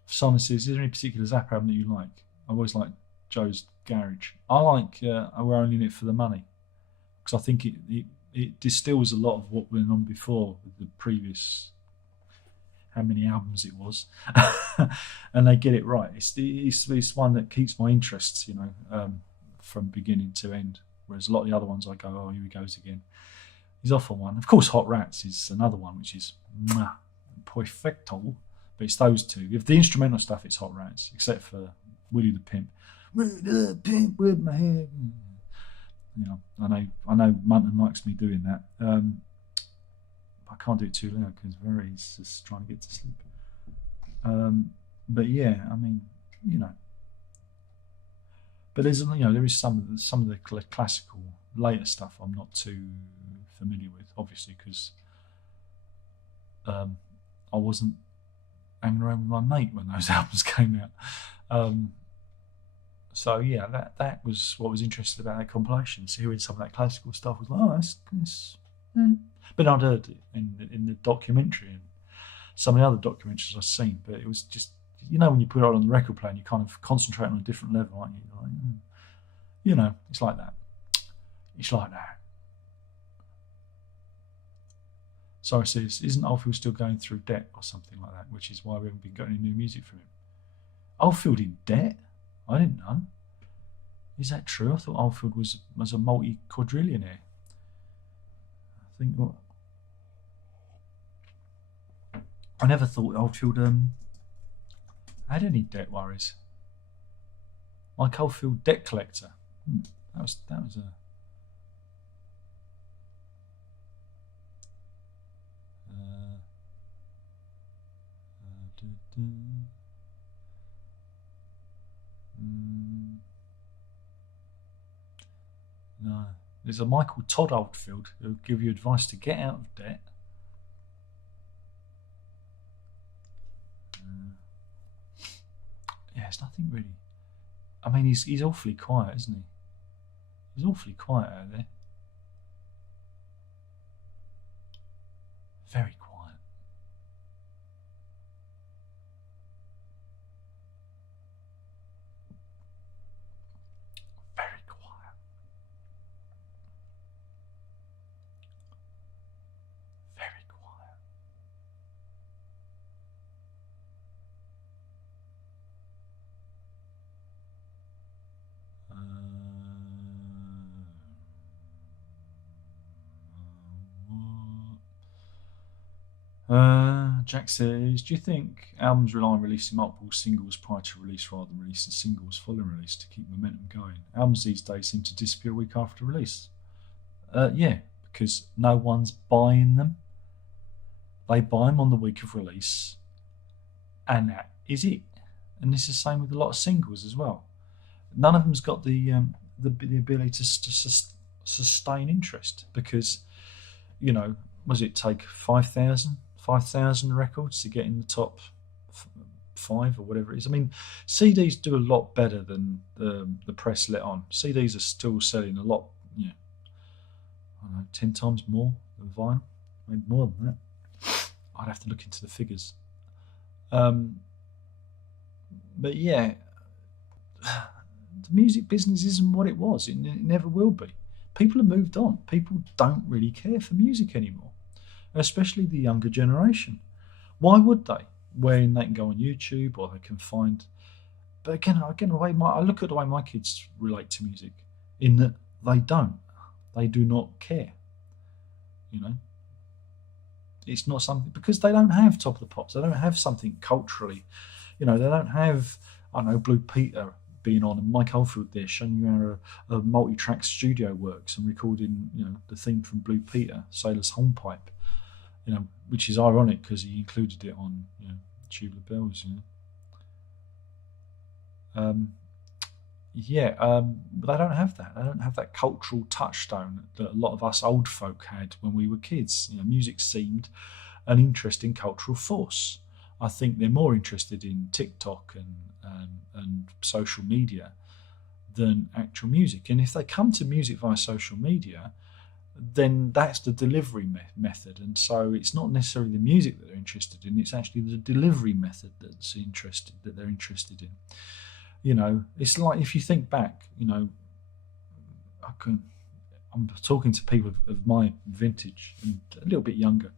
Simon says, is there any particular Zappa album that you like? I always like Joe's Garage. I like We're Only In It For The Money, because I think it distills a lot of what went on before with the previous, how many albums it was, and they get it right. It's one that keeps my interest, from beginning to end, whereas a lot of the other ones I go, oh, here he goes again. He's off on one. Of course, Hot Rats is another one, which is perfecto, but it's those two. If the instrumental stuff, it's Hot Rats, except for Willie the Pimp. Willie the Pimp with my hair. I know Munton likes me doing that. I can't do it too loud because Very's just trying to get to sleep. But yeah, I mean, But there's there is some of the classical later stuff I'm not too familiar with, obviously, because I wasn't hanging around with my mate when those albums came out. So yeah, that was what was interesting about that compilation. So hearing some of that classical stuff was like, oh, that's But I'd heard it in the documentary and some of the other documentaries I've seen. But it was just, when you put it on the record player, you kind of concentrate on a different level, aren't you? It's like that. It's like that. Sorry, says, isn't Oldfield still going through debt or something like that, which is why we haven't been getting any new music from him? Oldfield in debt? I didn't know. Is that true? I thought Oldfield was a multi-quadrillionaire. I never thought Oldfield had any debt worries. Like Oldfield debt collector. That was a. No, there's a Michael Todd Oldfield who'll give you advice to get out of debt. Yeah, it's nothing really. I mean, he's awfully quiet, isn't he? He's awfully quiet out there. Very quiet. Very quiet. Very quiet. Jack says, do you think albums rely on releasing multiple singles prior to release rather than releasing singles following release to keep momentum going? Albums these days seem to disappear a week after release. Yeah, because no one's buying them. They buy them on the week of release, and that is it. And this is the same with a lot of singles as well. None of them's got the ability to sustain interest because, was it take 5,000 records to get in the top 5 or whatever it is. I mean, CDs do a lot better than the press let on. CDs are still selling a lot, I don't know, 10 times more than vinyl, maybe more than that. I'd have to look into the figures. Um, but yeah, the music business isn't what it was. It never will be. People have moved on. People don't really care for music anymore, especially the younger generation. Why would they? When they can go on YouTube or they can find. But again, I look at the way my kids relate to music, in that they do not care. You know, it's not something because they don't have Top of the Pops. They don't have something culturally. They don't have, I don't know, Blue Peter being on and Mike Oldfield there showing you how a multi-track studio works and recording, the theme from Blue Peter, Sailor's Hornpipe, which is ironic because he included it on, Tubular Bells, but they don't have that. They don't have that cultural touchstone that a lot of us old folk had when we were kids. Music seemed an interesting cultural force. I think they're more interested in TikTok and social media than actual music. And if they come to music via social media, then that's the delivery method. And so it's not necessarily the music that they're interested in; it's actually the delivery method that they're interested in. It's like if you think back, I'm talking to people of my vintage and a little bit younger.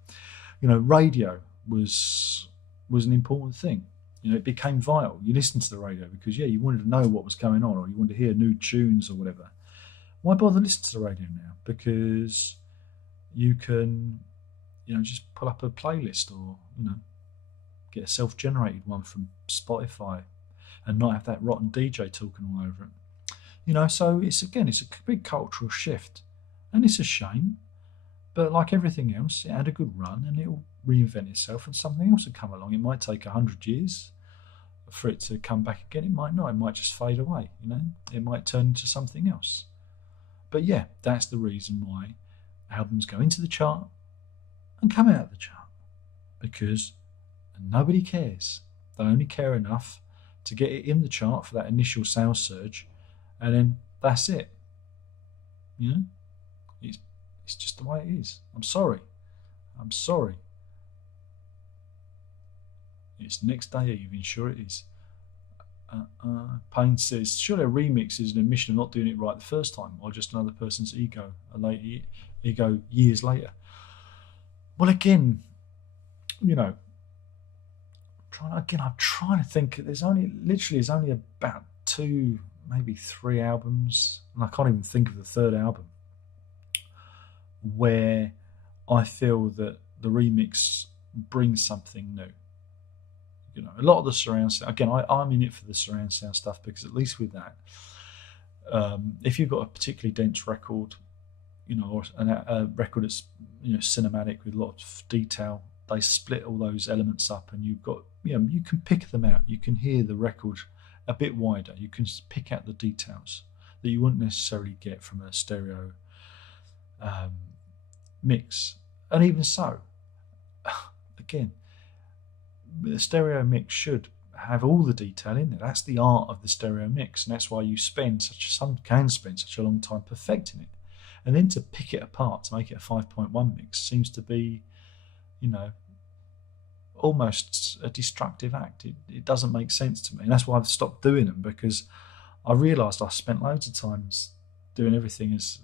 Radio was an important thing. It became vital. You listened to the radio because you wanted to know what was going on, or you wanted to hear new tunes or whatever. Why bother listening to the radio now? Because you can, just pull up a playlist or get a self-generated one from Spotify and not have that rotten DJ talking all over it. So it's a big cultural shift, and it's a shame. But like everything else, it had a good run, and it'll reinvent itself, and something else will come along. It might take 100 years for it to come back again. It might not. It might just fade away. It might turn into something else. But yeah, that's the reason why albums go into the chart and come out of the chart, because nobody cares. They only care enough to get it in the chart for that initial sales surge, and then that's it. It's just the way it is. I'm sorry. It's next day eve, and sure it is. Payne says, surely a remix is an admission of not doing it right the first time, or just another person's ego years later. Well, again, I'm trying to think. There's only about 2, maybe 3 albums, and I can't even think of the third album, where I feel that the remix brings something new. A lot of the surround sound, again, I'm in it for the surround sound stuff, because at least with that, if you've got a particularly dense record, or a record that's cinematic with lots of detail, they split all those elements up, and you've got you can pick them out. You can hear the record a bit wider. You can pick out the details that you wouldn't necessarily get from a stereo mix. And even so, again, the stereo mix should have all the detail in there. That's the art of the stereo mix, and that's why some can spend such a long time perfecting it. And then to pick it apart to make it a 5.1 mix seems to be, almost a destructive act. It doesn't make sense to me, and that's why I've stopped doing them, because I realised I spent loads of times doing everything as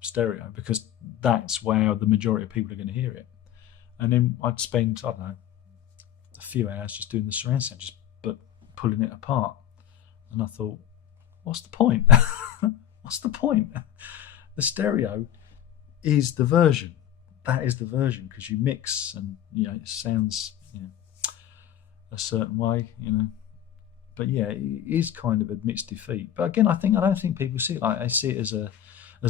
stereo, because that's where the majority of people are going to hear it. And then I'd spend, I don't know, a few hours just doing the surround sound, but pulling it apart. And I thought, what's the point? What's the point? The stereo is the version. That is the version, because you mix and it sounds a certain way, But yeah, it is kind of admits defeat. But again, I don't think people see it like they see it as a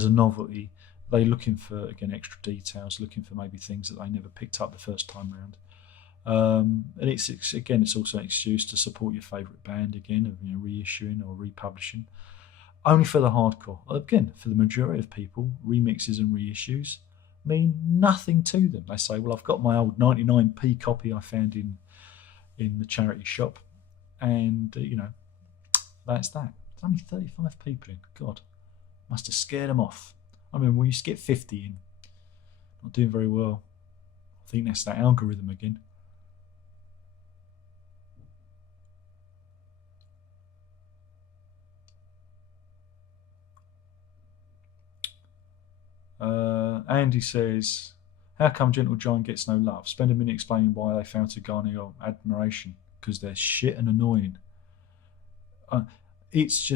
novelty. They're looking for, again, extra details, looking for maybe things that they never picked up the first time round. And it's also an excuse to support your favourite band again, of reissuing or republishing. Only for the hardcore. Again, for the majority of people, remixes and reissues mean nothing to them. They say, well, I've got my old 99p copy I found in the charity shop, And, that's that. There's only 35 people in. God, must have scared them off. I mean, when you get 50 in, not doing very well. I think that's that algorithm again. Andy says, how come Gentle Giant gets no love? Spend a minute explaining why they failed to garner your admiration. Because they're shit and annoying. It's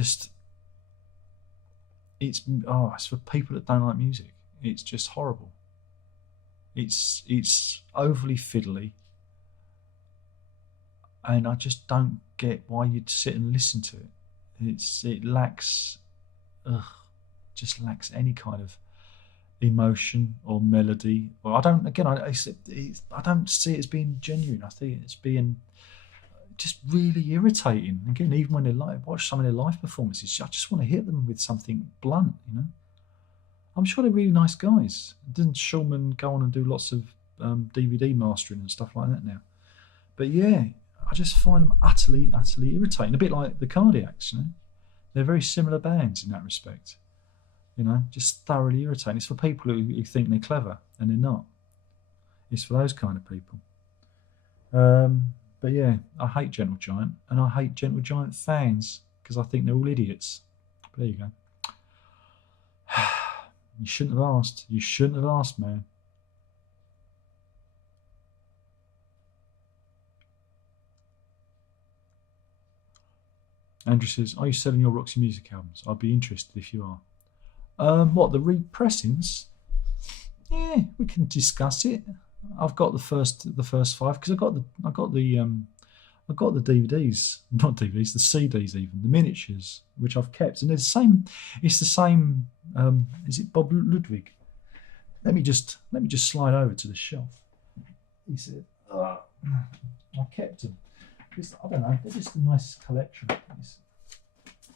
for people that don't like music. It's just horrible. It's overly fiddly. And I just don't get why you'd sit and listen to it. It lacks any kind of emotion or melody. Or I don't see it as being genuine. I think it's being just really irritating. Again, even when they watch some of their live performances, I just want to hit them with something blunt. I'm sure they're really nice guys. Didn't Shulman go on and do lots of DVD mastering and stuff like that now? But yeah, I just find them utterly irritating. A bit like the Cardiacs. They're very similar bands in that respect. Just thoroughly irritating. It's for people who think they're clever and they're not. It's for those kind of people. But yeah, I hate Gentle Giant, and I hate Gentle Giant fans because I think they're all idiots. But there you go. You shouldn't have asked. You shouldn't have asked, man. Andrew says, are you selling your Roxy music albums? I'd be interested if you are. What, the repressings? Yeah, we can discuss it. I've got the first 5 because I got the DVDs, not DVDs, the CDs even, the miniatures, which I've kept, and they're the same. It's the same. Is it Bob Ludwig? Let me just slide over to the shelf. He said, I kept them. I don't know. They're just a nice collection. I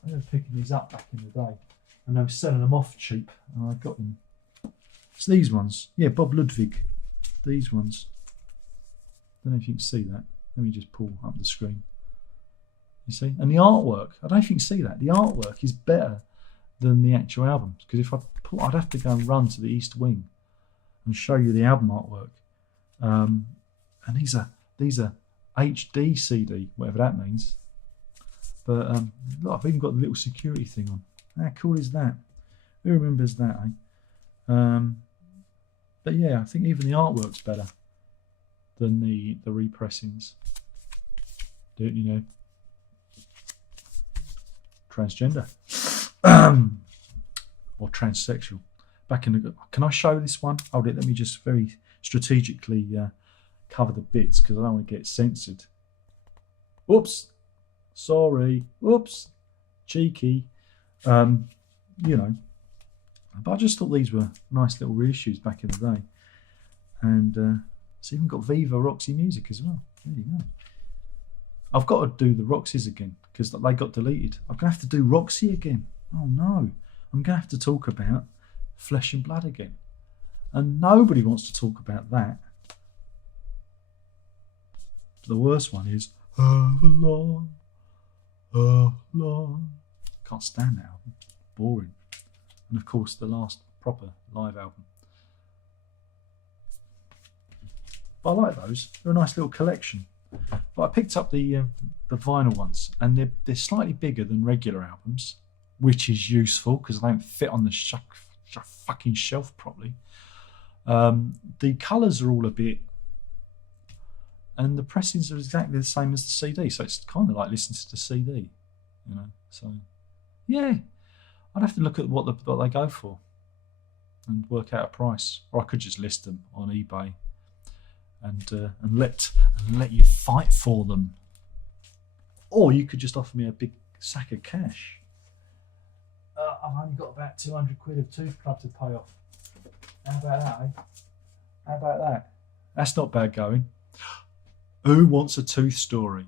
was picking these up back in the day, and they were selling them off cheap, and I got them. It's these ones. Yeah, Bob Ludwig. These ones. Don't know if you can see that. Let me just pull up the screen. You see? And the artwork, I don't know if you can see that. The artwork is better than the actual albums. Because if I'd have to go and run to the East Wing and show you the album artwork. And these are HD CD, whatever that means. But look, I've even got the little security thing on. How cool is that? Who remembers that, eh? But yeah, I think even the artwork's better than the repressings. Don't you know? Transgender. Or transsexual. Can I show this one? Hold it, let me just very strategically cover the bits because I don't want to get censored. Oops. Sorry. Oops. Cheeky. But I just thought these were nice little reissues back in the day. And it's even got Viva Roxy music as well. There you go. I've got to do the Roxys again because they got deleted. I'm going to have to do Roxy again. Oh no. I'm going to have to talk about Flesh and Blood again. And nobody wants to talk about that. The worst one is Avalon. Can't stand that album. Boring. And of course the last proper live album. But I like those. They're a nice little collection. But I picked up the vinyl ones, and they're slightly bigger than regular albums, which is useful because they don't fit on the fucking shelf properly. The colours are all a bit, and the pressings are exactly the same as the CD, so it's kind of like listening to the CD, So yeah, I'd have to look at what they go for and work out a price, or I could just list them on eBay and let you fight for them, or you could just offer me a big sack of cash. I've only got about 200 quid of Tooth Club to pay off. How about that, eh? How about that? That's not bad going. Who wants a tooth story?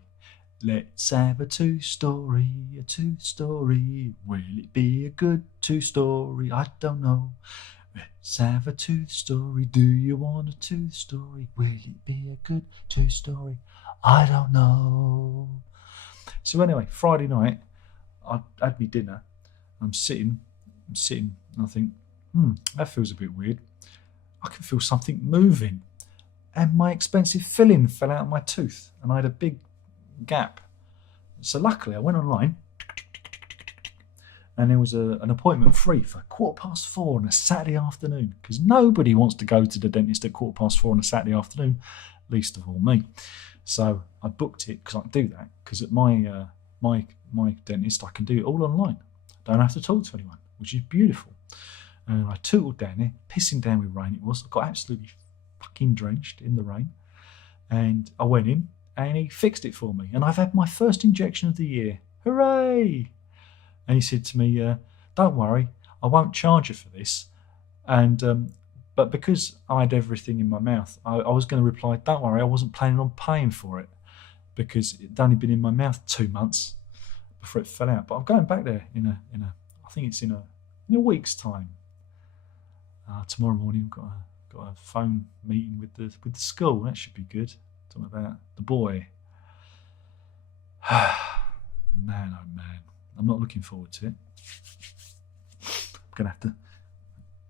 Let's have a tooth story, a tooth story. Will it be a good tooth story? I don't know. Let's have a tooth story. Do you want a tooth story? Will it be a good tooth story? I don't know. So anyway, Friday night, I had me dinner. I'm sitting, and I think, that feels a bit weird. I can feel something moving. And my expensive filling fell out of my tooth, and I had a big gap. So luckily, I went online, and there was an appointment free for 4:15 on a Saturday afternoon, because nobody wants to go to the dentist at 4:15 on a Saturday afternoon, least of all me. So I booked it because I can do that, because at my dentist I can do it all online. Don't have to talk to anyone, which is beautiful. And I tootled down there, pissing down with rain it was. I got absolutely fucking drenched in the rain. And I went in and he fixed it for me. And I've had my first injection of the year. Hooray! And he said to me, don't worry, I won't charge you for this. And but because I had everything in my mouth, I was going to reply, don't worry, I wasn't planning on paying for it, because it'd only been in my mouth 2 months before it fell out. But I'm going back there in a I think it's in a week's time. Tomorrow morning I've got a phone meeting with the school. That should be good. Talking about the boy. Man, oh man, I'm not looking forward to it. I'm gonna have to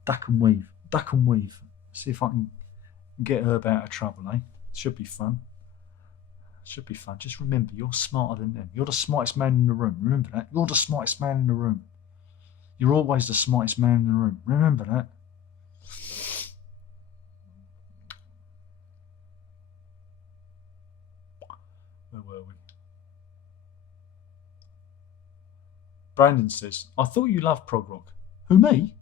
duck and weave. See if I can get Herb out of trouble, eh? Should be fun. Just remember, you're smarter than them. You're the smartest man in the room. Remember that. You're the smartest man in the room. You're always the smartest man in the room. Remember that. Where were we? Brandon says, I thought you loved prog rock. Who, me?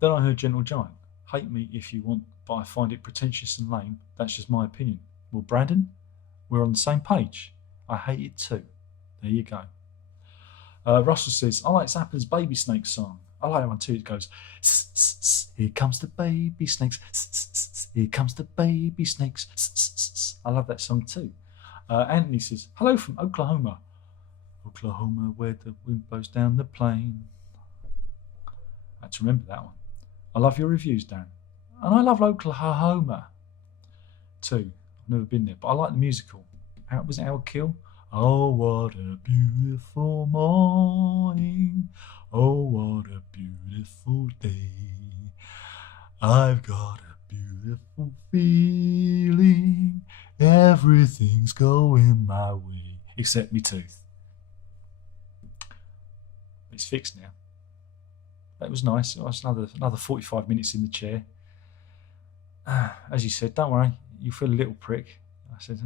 Then I heard Gentle Giant. Hate me if you want, but I find it pretentious and lame. That's just my opinion. Well, Brandon, we're on the same page. I hate it too. There you go. Russell says, I like Zappa's Baby Snake song. I like that one too. It goes, here comes the baby snakes. Here comes the baby snakes. I love that song too. Anthony says, hello from Oklahoma. Oklahoma, where the wind blows down the plain. I had to remember that one. I love your reviews, Dan. And I love Oklahoma too. I've never been there, but I like the musical. Was it Howard Kill? Oh, what a beautiful morning. Oh, what a beautiful day. I've got a beautiful feeling. Everything's going my way. Except me tooth. It's fixed now. That was nice. It was another 45 minutes in the chair. As you said, don't worry, you feel a little prick. I said,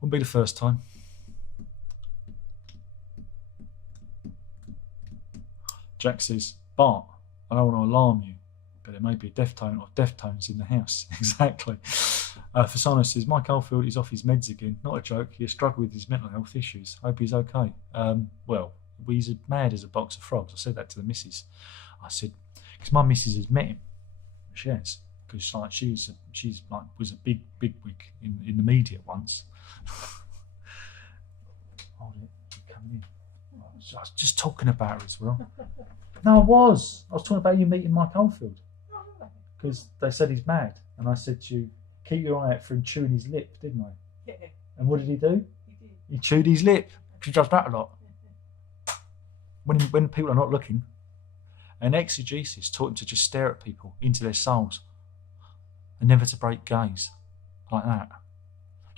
wouldn't be the first time. Jack says, Bart, I don't want to alarm you, but there may be a Deftone or Deftones in the house. Exactly. Fasano says, Mike Oldfield is off his meds again. Not a joke. He has struggled with his mental health issues. Hope he's okay. Well, he's mad as a box of frogs. I said that to the missus. I said, because my missus has met him. She has. Because like she's was a big wig in the media once. Hold it, coming in. I was just talking about her as well. No, I was talking about you meeting Mike Oldfield, because they said he's mad, and I said to you, keep your eye out for him chewing his lip, didn't I? Yeah. And what did he do? He chewed his lip. He does that a lot. When people are not looking. And exegesis taught him to just stare at people into their souls and never to break gaze like that.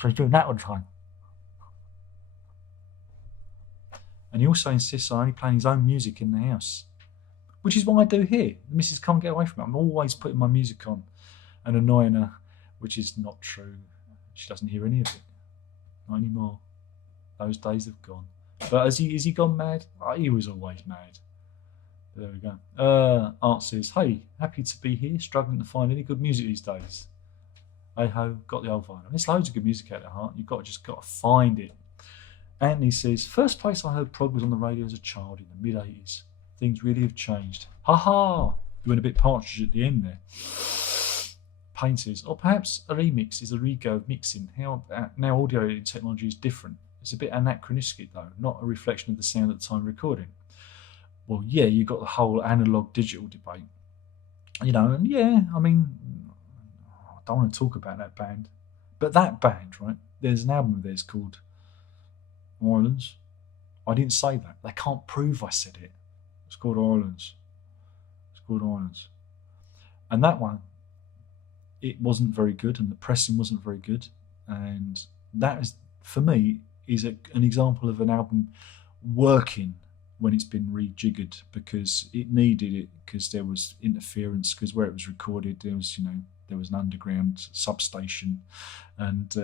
So he's doing that all the time. And he also insists on only playing his own music in the house, which is what I do here. The missus can't get away from it. I'm always putting my music on and annoying her, which is not true. She doesn't hear any of it. Not anymore. Those days have gone. But is he gone mad? Oh, he was always mad. There we go. Art says, hey, happy to be here, struggling to find any good music these days. Hey ho, got the old vinyl. There's loads of good music out there, Heart. You've got to find it. Anthony says, first place I heard prog was on the radio as a child in the mid-80s. Things really have changed. Ha ha! You went a bit Partridge at the end there. Payne says, or perhaps a remix is a rego of mixing. Now audio technology is different. It's a bit anachronistic though, not a reflection of the sound at the time of recording. Well, yeah, you've got the whole analog digital debate. You know, and yeah, I mean, I don't want to talk about that band. But that band, right, there's an album of theirs called Islands. I didn't say that. They can't prove I said it. It's called Islands. It's called Islands. And that one, it wasn't very good, and the pressing wasn't very good. And that is, for me, is an example of an album working when it's been rejiggered because it needed it because there was interference because where it was recorded there was an underground substation and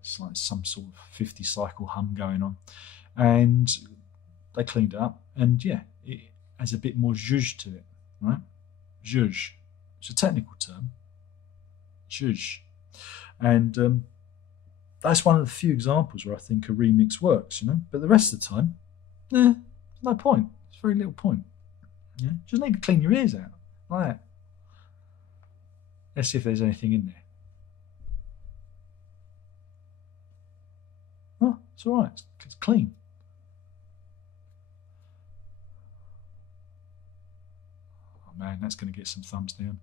it's like some sort of 50 cycle hum going on and they cleaned it up and yeah it has a bit more zhuzh to it, right? Zhuzh, it's a technical term, zhuzh, and that's one of the few examples where I think a remix works, but the rest of the time no point. It's very little point. Yeah, you just need to clean your ears out like that. Let's see if there's anything in there. Oh, it's all right. It's clean. Oh man, that's going to get some thumbs down.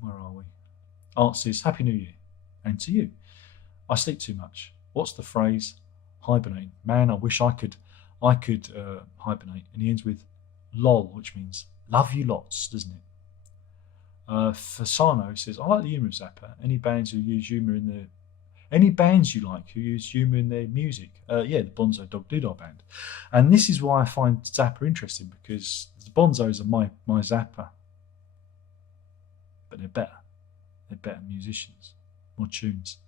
Where are we? Art says, "Happy New Year," and to you. I sleep too much. What's the phrase? Hibernating. Man, I wish I could hibernate. And he ends with lol, which means love you lots, doesn't it? Fasano says, I like the humour of Zappa. Any bands you like who use humour in their music? Yeah, the Bonzo Dog Doodah band. And this is why I find Zappa interesting because the Bonzos are my Zappa. But they're better. They're better musicians. More tunes.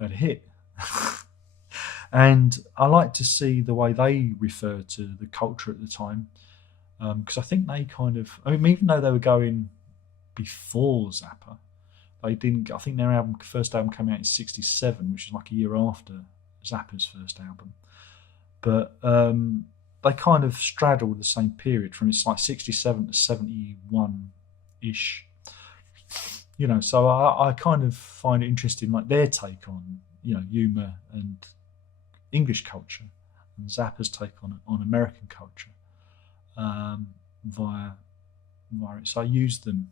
They'd hit. And I like to see the way they refer to the culture at the time, because I think they even though they were going before Zappa, they didn't. I think their first album came out in '67, which is like a year after Zappa's first album. But they kind of straddle the same period from it's like '67 to '71 ish. So I kind of find it interesting, like their take on humour and English culture and Zappa's take on American culture via it. So I use them,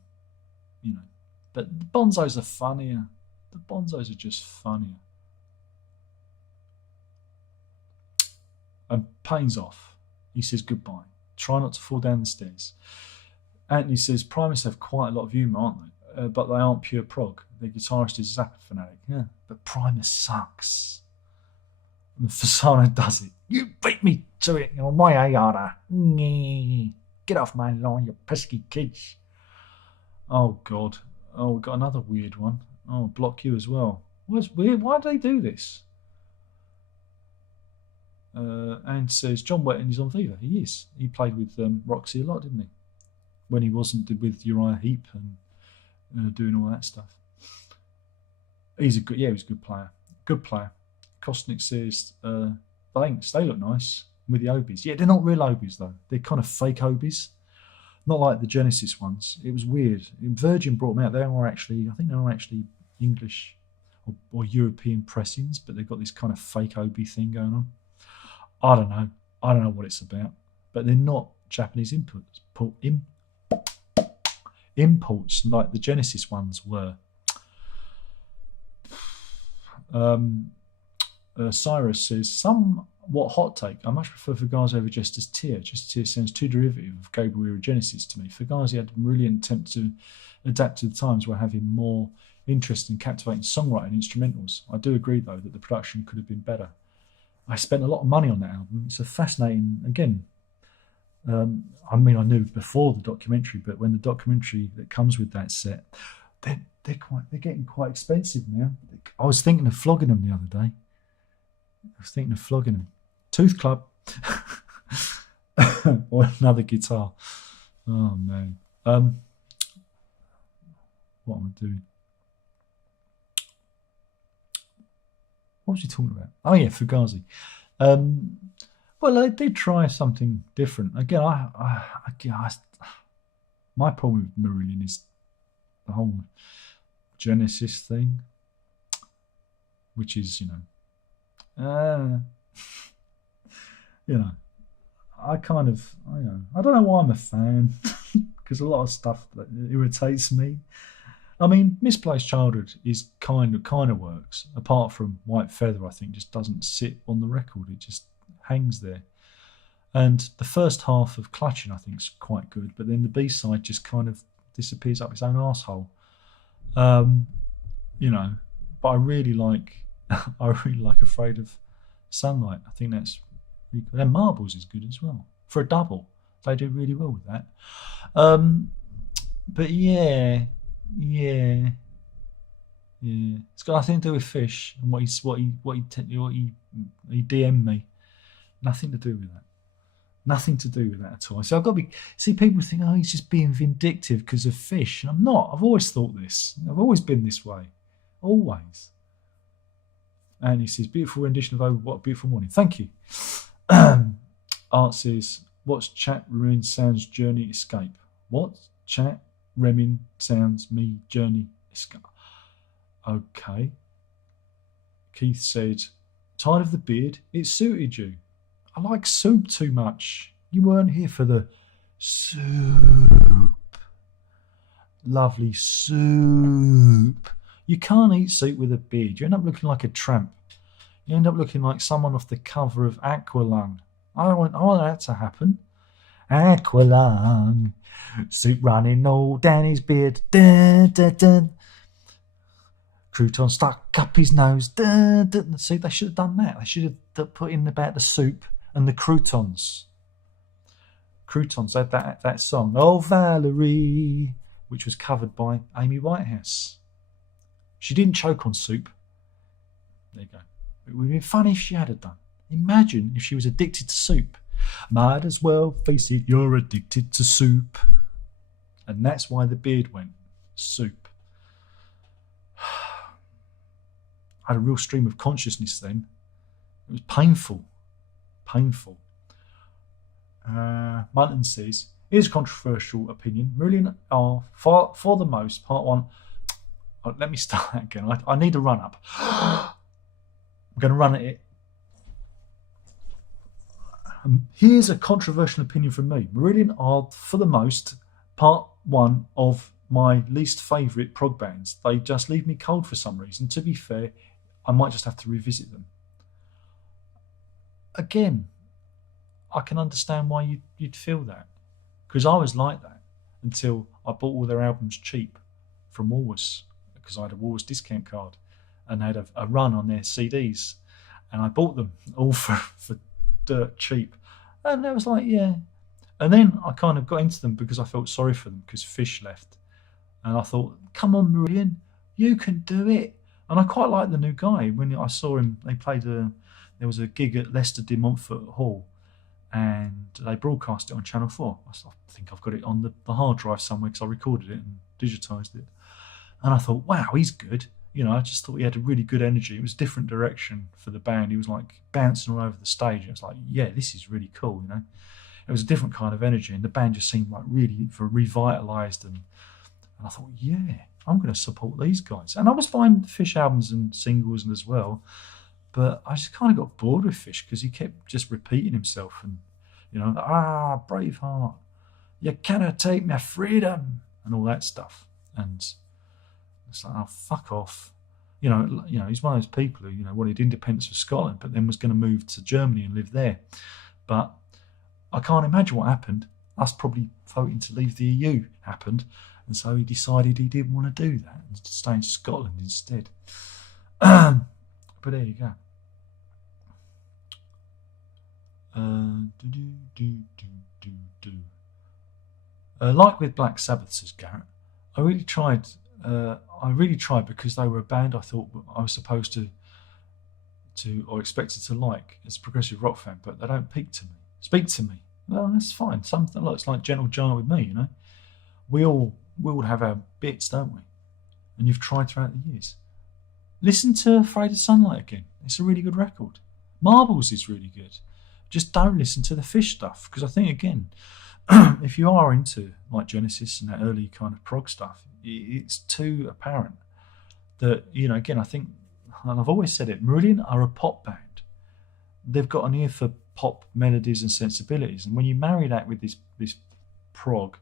But the Bonzos are funnier. The Bonzos are just funnier. And Payne's off. He says goodbye. Try not to fall down the stairs. Anthony says Primus have quite a lot of humour, aren't they? But they aren't pure prog. Their guitarist is a Zappa fanatic. Yeah, but Primus sucks. And Fasano does it. You beat me to it. You're my Ayada. Get off my lawn, you pesky kids. Oh, God. Oh, we've got another weird one. Oh, block you as well. What's weird? Why do they do this? And says John Wetton is on Viva. He is. He played with Roxy a lot, didn't he? When he wasn't with Uriah Heep and doing all that stuff. He's a good player. Good player. Kostnik says, thanks, they look nice with the Obies. Yeah, they're not real Obies though. They're kind of fake Obies. Not like the Genesis ones. It was weird. Virgin brought them out. I think they were actually English or European pressings, but they've got this kind of fake Obi thing going on. I don't know what it's about. But they're not Japanese imports like the Genesis ones were. Cyrus says, somewhat hot take. I much prefer Fugazi over Jester's Tear. Jester's Tear sounds too derivative of Gabriel Era Genesis to me. Fugazi had a brilliant attempt to adapt to the times while having more interesting, captivating songwriting instrumentals. I do agree, though, that the production could have been better. I spent a lot of money on that album. It's a fascinating, again, I knew before the documentary, but when the documentary that comes with that set, they're getting quite expensive now. I was thinking of flogging them the other day. Tooth Club. Or another guitar. Oh, man. What am I doing? What was he talking about? Oh, yeah, Fugazi. Well, they did try something different. Again, my problem with Marillion is the whole Genesis thing, which is, I don't know why I'm a fan, because a lot of stuff that irritates me. I mean, Misplaced Childhood is kind of works. Apart from White Feather, I think just doesn't sit on the record. It just hangs there. And the first half of Clutching, I think, is quite good, but then the B side just kind of disappears up its own arsehole. You know, but I really like Afraid of Sunlight. I think that's really good. And Marbles is good as well for a double. They do really well with that. But yeah. It's got nothing to do with Fish and what he DM'd me. Nothing to do with that. Nothing to do with that at all. So I've got to be. See, people think, oh, he's just being vindictive because of Fish, and I'm not. I've always thought this. I've always been this way, always. And he says, beautiful rendition of "Oh, What a Beautiful Morning." Thank you. Art says, what's Chat Remin Sounds Journey Escape? What Chat Remin Sounds Me Journey Escape? Okay. Keith said, tired of the beard. It suited you. I like soup too much. You weren't here for the soup. Lovely soup. You can't eat soup with a beard. You end up looking like a tramp. You end up looking like someone off the cover of Aqualung. I don't want that to happen. Aqualung. Soup running all down his beard. Dun, dun, dun. Crouton stuck up his nose. Dun, dun. See, they should have done that. They should have put in about the soup and the croutons. Croutons had that song, Oh Valerie, which was covered by Amy Whitehouse. She didn't choke on soup. There you go. It would have been funny if she had done. Imagine if she was addicted to soup. Might as well face it, you're addicted to soup. And that's why the beard went. Soup. I had a real stream of consciousness then. It was painful. Munton says, here's a controversial opinion. Marillion are, for the most, part one. Oh, let me start that again. I need a run up. I'm going to run at it. Here's a controversial opinion from me. Marillion are, for the most, part one of my least favourite prog bands. They just leave me cold for some reason. To be fair, I might just have to revisit them. Again, I can understand why you'd feel that, because I was like that until I bought all their albums cheap from Woolworths, because I had a Woolworths discount card and they had a run on their CDs, and I bought them all for dirt cheap, and I was like, yeah. And then I kind of got into them because I felt sorry for them because Fish left, and I thought, come on, Marillion, you can do it. And I quite like the new guy. When I saw him, there was a gig at Leicester de Montfort Hall, and they broadcast it on Channel 4. I think I've got it on the hard drive somewhere because I recorded it and digitised it. And I thought, wow, he's good. You know, I just thought he had a really good energy. It was a different direction for the band. He was like bouncing all over the stage. It was like, yeah, this is really cool, you know. It was a different kind of energy, and the band just seemed like really revitalised. And I thought, yeah, I'm going to support these guys. And I was buying Fish albums and singles as well. But I just kind of got bored with Fish because he kept just repeating himself and, you know, Braveheart, you cannot take my freedom and all that stuff. And it's like, oh, fuck off. You know, he's one of those people who, you know, wanted independence for Scotland, but then was going to move to Germany and live there. But I can't imagine what happened. Us probably voting to leave the EU happened. And so he decided he didn't want to do that and to stay in Scotland instead. But there you go. Like with Black Sabbath, says Garrett, I really tried because they were a band I thought I was supposed to or expected to like as a progressive rock fan, but they don't speak to me. Well, that's fine. Something like, it's like Gentle Giant with me, you know. We all have our bits, don't we? And you've tried throughout the years. Listen to Afraid of Sunlight again. It's a really good record. Marbles is really good. Just don't listen to the Fish stuff, because I think, again, if you are into like Genesis and that early kind of prog stuff, it's too apparent that, you know, again, I think, and I've always said it, Marillion are a pop band. They've got an ear for pop melodies and sensibilities, and when you marry that with this prog,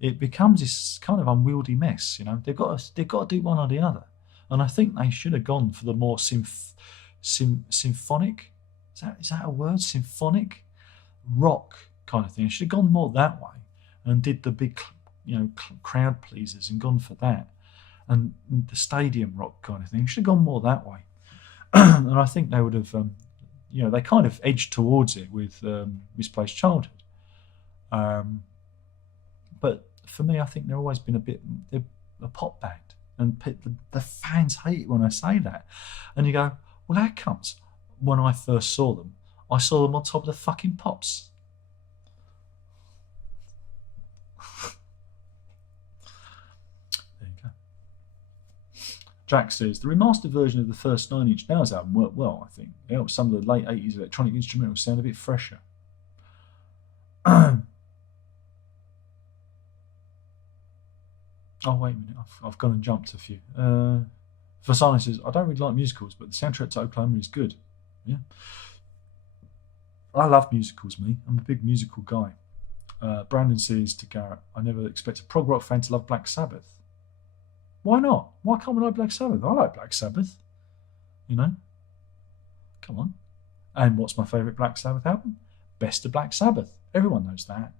it becomes this kind of unwieldy mess. They've got to do one or the other, and I think they should have gone for the more symphonic. Is that a word? Symphonic rock kind of thing. Should have gone more that way and did the big, crowd pleasers and gone for that, and the stadium rock kind of thing. Should have gone more that way, and I think they would have. They kind of edged towards it with Misplaced Childhood. But for me, I think they've always been they're a pop band, and the fans hate it when I say that. And you go, well, how comes? When I first saw them, I saw them on top of the fucking Pops. There you go. Jack says, the remastered version of the first 9 Inch Nails album worked well, I think. It helped some of the late 80s electronic instrumentals sound a bit fresher. Oh, wait a minute. I've gone and jumped a few. Vasana says, I don't really like musicals, but the soundtrack to Oklahoma is good. Yeah. I love musicals, me. I'm a big musical guy. Brandon says to Garrett, I never expect a prog rock fan to love Black Sabbath. Why not? Why can't we like Black Sabbath? I like Black Sabbath. Come on. And what's my favourite Black Sabbath album? Best of Black Sabbath. Everyone knows that.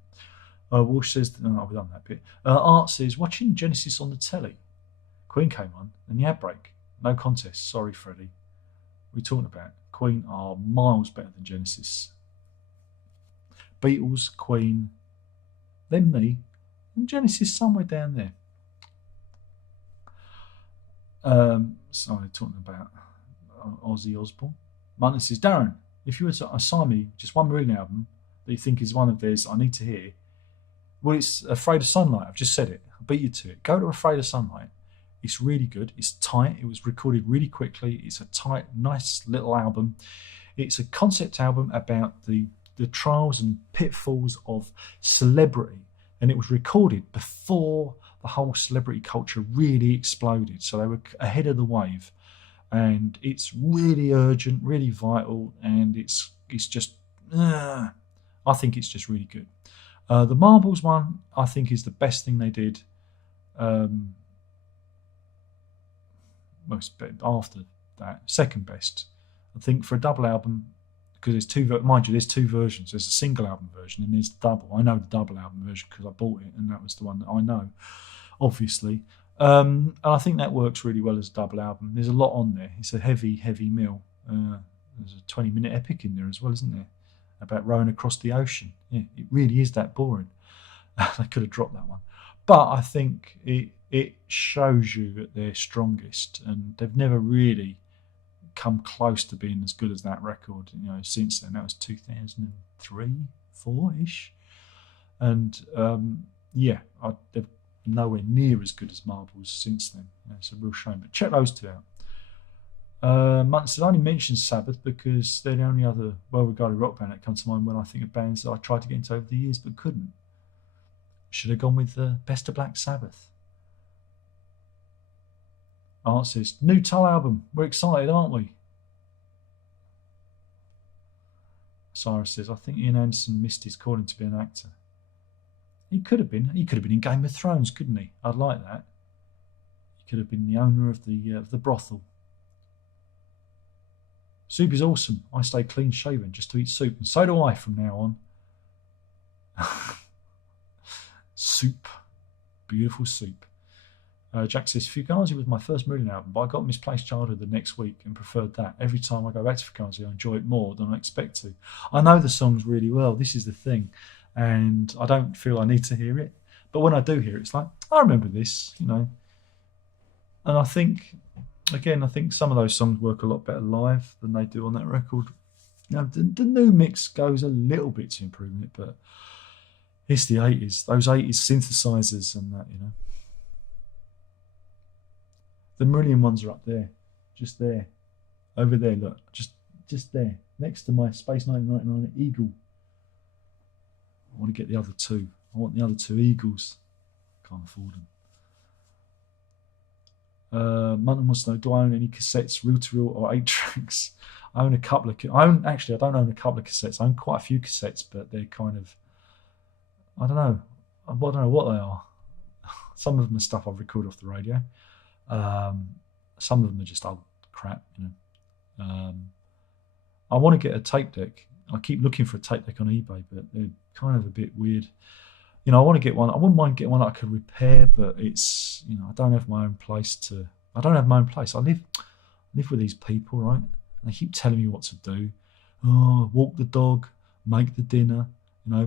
Walsh says, no, we've done that bit. Art says, watching Genesis on the telly. Queen came on, and the outbreak. No contest. Sorry, Freddie. We're talking about Queen are miles better than Genesis. Beatles, Queen, then me, and Genesis somewhere down there. Sorry, talking about Ozzy Osbourne. Martin says, Darren, if you were to assign me just one Maroon album that you think is one of theirs I need to hear, well, it's Afraid of Sunlight. I've just said it. I'll beat you to it. Go to Afraid of Sunlight. It's really good. It's tight. It was recorded really quickly. It's a tight, nice little album. It's a concept album about the trials and pitfalls of celebrity. And it was recorded before the whole celebrity culture really exploded. So they were ahead of the wave. And it's really urgent, really vital. And it's just, I think it's just really good. The Marbles one, I think, is the best thing they did. Most after that, second best, I think, for a double album, because there's there's two versions. There's a single album version and there's the double. I know the double album version because I bought it, and that was the one that I know, obviously. And I think that works really well as a double album. There's a lot on there. It's a heavy meal. There's a 20-minute epic in there as well, isn't there? About rowing across the ocean. Yeah, it really is that boring. They could have dropped that one. But I think it shows you at their strongest, and they've never really come close to being as good as that record, since then. That was 2003, 4-ish. And they're nowhere near as good as Marbles since then. It's a real shame. But check those two out. Munson only mentions Sabbath because they're the only other well-regarded rock band that comes to mind when I think of bands that I tried to get into over the years but couldn't. Should have gone with the Best of Black Sabbath. Art says, new Tull album. We're excited, aren't we? Cyrus says, I think Ian Anderson missed his calling to be an actor. He could have been. He could have been in Game of Thrones, couldn't he? I'd like that. He could have been the owner of the brothel. Soup is awesome. I stay clean shaven just to eat soup, and so do I from now on. Soup. Beautiful soup. Jack says, Fugazi was my first Maroon album, but I got Misplaced Childhood the next week and preferred that. Every time I go back to Fugazi, I enjoy it more than I expect to. I know the songs really well. This is the thing. And I don't feel I need to hear it. But when I do hear it, it's like, I remember this, And I think some of those songs work a lot better live than they do on that record. The new mix goes a little bit to improving it, but it's the 80s. Those 80s synthesizers and that, The Marillion ones are up there. Just there. Over there, look. Just there. Next to my Space 1999 Eagle. I want to get the other two. I want the other two Eagles. Can't afford them. Munton wants to know, do I own any cassettes, reel-to-reel or 8-tracks? I own a couple of... I don't own a couple of cassettes. I own quite a few cassettes, but they're kind of... I don't know what they are. Some of them are stuff I've recorded off the radio. Some of them are just old crap, I want to get a tape deck. I keep looking for a tape deck on eBay, but they're kind of a bit weird. I want to get one. I wouldn't mind getting one that I could repair, but it's, I don't have my own place I don't have my own place. I live with these people, right? And they keep telling me what to do. Oh, walk the dog, make the dinner,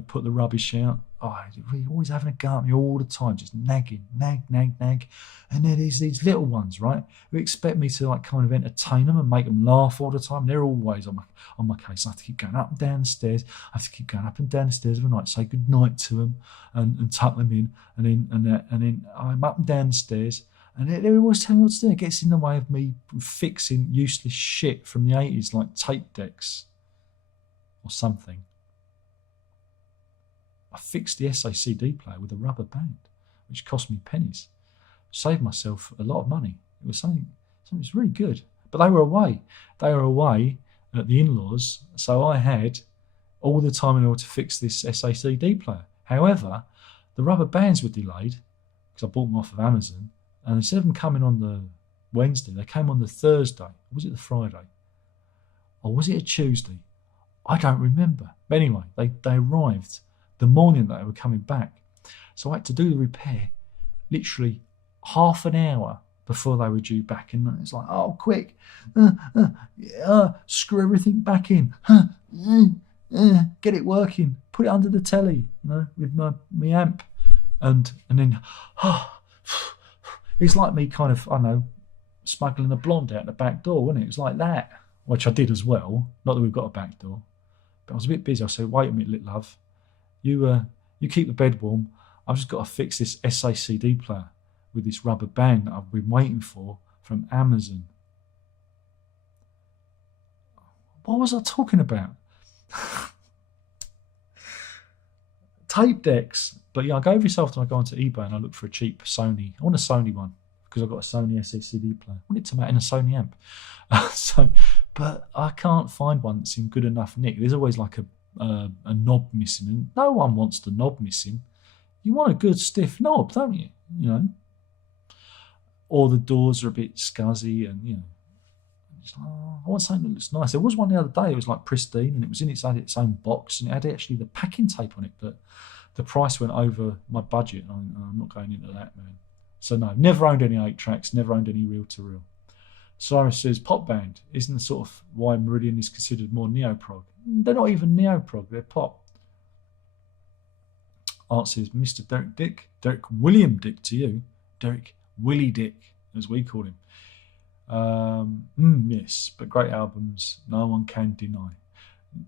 put the rubbish out. Oh, you're always having a go at me all the time, just nagging, nag. And then there's these little ones, right, who expect me to kind of entertain them and make them laugh all the time. They're always on my case. I have to keep going up and down the stairs. I have to keep going up and down the stairs of the night, say good night to them and tuck them in. And then I'm up and down the stairs. And they're always telling me what to do. It gets in the way of me fixing useless shit from the 80s, like tape decks or something. I fixed the SACD player with a rubber band, which cost me pennies. Saved myself a lot of money. It was something was really good. But they were away. They were away at the in-laws, so I had all the time in order to fix this SACD player. However, the rubber bands were delayed because I bought them off of Amazon, and instead of them coming on the Wednesday, they came on the Thursday. Or was it the Friday? Or was it a Tuesday? I don't remember. But anyway, they arrived the morning that they were coming back. So I had to do the repair literally half an hour before they were due back. And it's like, oh, quick, screw everything back in, get it working, put it under the telly, with my amp. And then, it's like me kind of, I don't know, smuggling a blonde out the back door, wasn't it? It was like that, which I did as well. Not that we've got a back door. But I was a bit busy. I said, wait a minute, love. You keep the bed warm. I've just got to fix this SACD player with this rubber band that I've been waiting for from Amazon. What was I talking about? Tape decks. But yeah, I go every so often I go onto eBay and I look for a cheap Sony. I want a Sony one because I've got a Sony SACD player. I want it to mount in a Sony amp. But I can't find one that's in good enough nick. There's always like a knob missing, and no one wants the knob missing. You want a good stiff knob, don't you? Or the doors are a bit scuzzy, and I want something that looks nice. There was one the other day. It was like pristine, and it was in its own box, and it had actually the packing tape on it, but the price went over my budget. I'm not going into that, man. So no, never owned any 8-tracks, never owned any reel-to-reel. Cyrus says, pop band isn't sort of why Meridian is considered more neo-prog. They're not even neo-prog, they're pop. Art says, Mr. Derek Dick, Derek William Dick to you, Derek Willie Dick, as we call him. Yes, but great albums, no one can deny.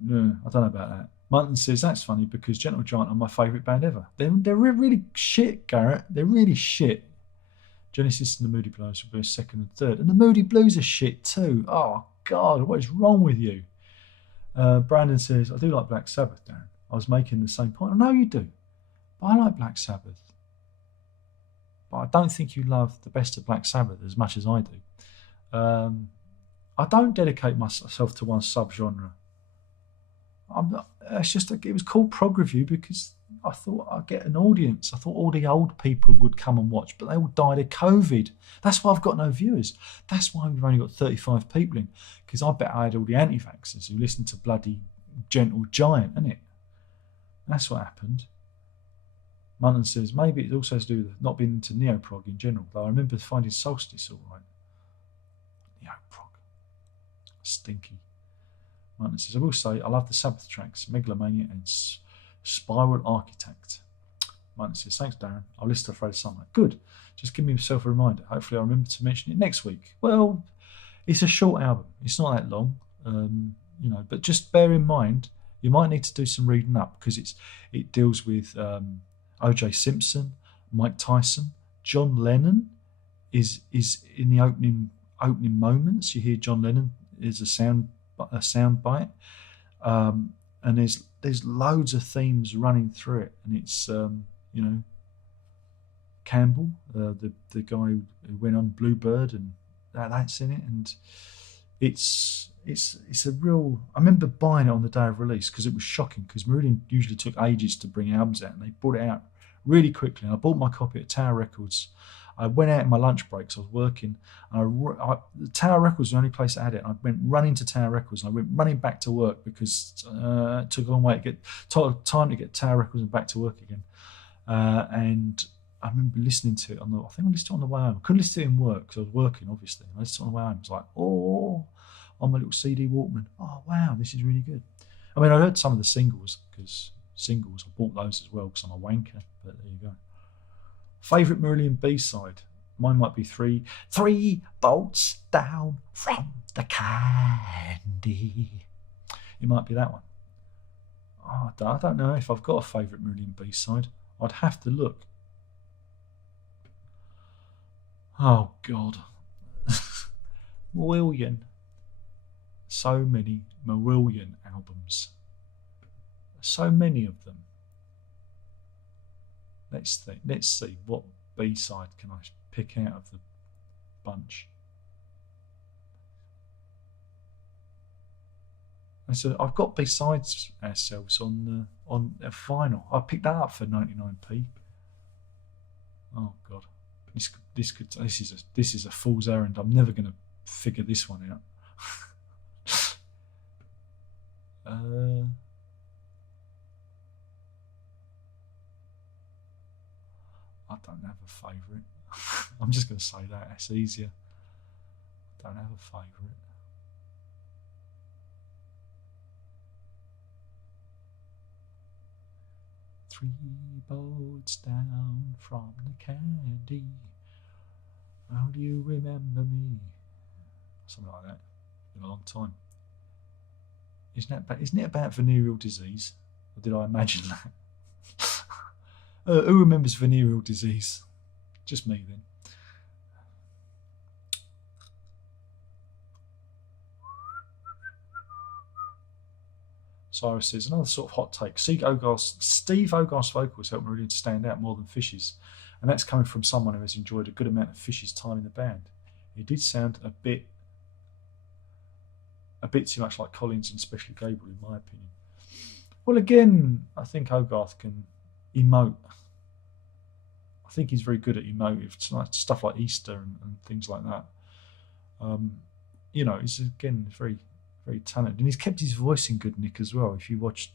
No, I don't know about that. Martin says, that's funny because Gentle Giant are my favourite band ever. They're really shit, Garrett. They're really shit. Genesis and the Moody Blues will be second and third. And the Moody Blues are shit too. Oh, God, what is wrong with you? Brandon says, I do like Black Sabbath, Darren. I was making the same point. I know you do. But I like Black Sabbath. But I don't think you love the best of Black Sabbath as much as I do. I don't dedicate myself to one subgenre. It was called Prog Review because I thought I'd get an audience. I thought all the old people would come and watch, but they all died of COVID. That's why I've got no viewers. That's why we've only got 35 people in, because I bet I had all the anti-vaxxers who listened to bloody Gentle Giant, innit? That's what happened. Munton says, maybe it also has to do with not being into neo-prog in general, though I remember finding Solstice all right. Neo-prog. Stinky. Martin says, I will say I love the Sabbath tracks, Megalomania and Spiral Architect. Martin says, thanks, Darren. I'll listen to Afraid Sunlight. Good. Just give myself a reminder. Hopefully I'll remember to mention it next week. Well, it's a short album. It's not that long, but just bear in mind, you might need to do some reading up because it deals with O.J. Simpson, Mike Tyson, John Lennon is in the opening moments. You hear John Lennon is a sound bite, and there's loads of themes running through it, and it's Campbell, the guy who went on Bluebird, and that's in it, and it's a real. I remember buying it on the day of release because it was shocking because Meridian usually took ages to bring albums out, and they brought it out really quickly. And I bought my copy at Tower Records. I went out in my lunch breaks. I was working, and Tower Records was the only place that had it. I went running to Tower Records, and I went running back to work because it took a long way to get time to get Tower Records and back to work again. And I remember listening to it I think I listened to it on the way home. I couldn't listen to it in work because I was working, obviously. And I listened to it on the way home. It was like, oh, on my little CD Walkman. Oh, wow, this is really good. I mean, I heard some of the singles because I bought those as well because I'm a wanker. But there you go. Favourite Marillion B-side? Mine might be three bolts down from the candy. It might be that one. Oh, I don't know if I've got a favourite Marillion B-side. I'd have to look. Oh, God. Marillion. So many Marillion albums. So many of them. Let's see what B-side can I pick out of the bunch. And so I've got Besides Ourselves on a vinyl. I picked that up for 99p. Oh God, this is a fool's errand. I'm never going to figure this one out. I don't have a favourite. I'm just going to say that. It's easier. I don't have a favourite. Three boats down from the candy. How do you remember me? Something like that. It's been a long time. Isn't it about venereal disease? Or did I imagine that? Who remembers venereal disease? Just me then. Cyrus says, another sort of hot take. Steve Hogarth's vocals helped Marillion to stand out more than Fish's. And that's coming from someone who has enjoyed a good amount of Fish's time in the band. It did sound a bit too much like Collins and especially Gabriel, in my opinion. Well, again, I think Hogarth can emote. I think he's very good at emotive stuff like Easter and things like that. He's again very, very talented, and he's kept his voice in good nick as well. If you watched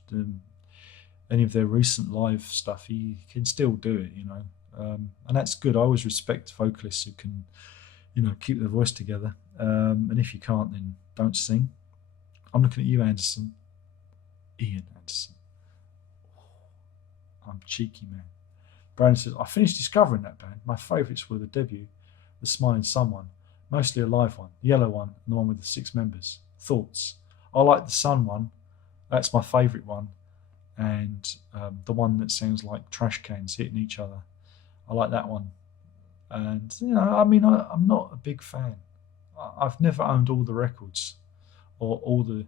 any of their recent live stuff, he can still do it, and that's good. I always respect vocalists who can, keep their voice together. And if you can't, then don't sing. I'm looking at you, Ian Anderson. I'm cheeky, man. Brandon says, I finished discovering that band. My favourites were the debut, The Smiling Someone, mostly a live one, the yellow one, and the one with the 6 members. Thoughts? I like the Sun one. That's my favourite one. And the one that sounds like trash cans hitting each other. I like that one. And, I'm not a big fan. I've never owned all the records or all the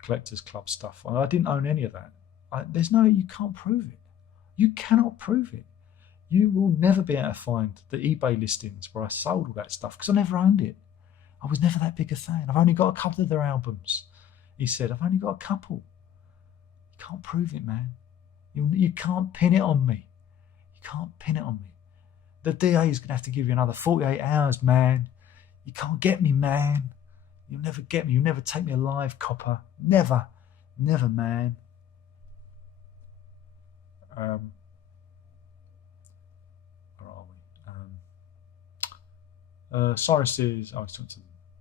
Collectors Club stuff. I didn't own any of that. You can't prove it. You cannot prove it. You will never be able to find the eBay listings where I sold all that stuff because I never owned it. I was never that big a fan. I've only got a couple of their albums. He said, I've only got a couple. You can't prove it, man. You can't pin it on me. You can't pin it on me. The DA is going to have to give you another 48 hours, man. You can't get me, man. You'll never get me. You'll never take me alive, copper. Never. Never, man. Where are we? Cyrus says, I was talking to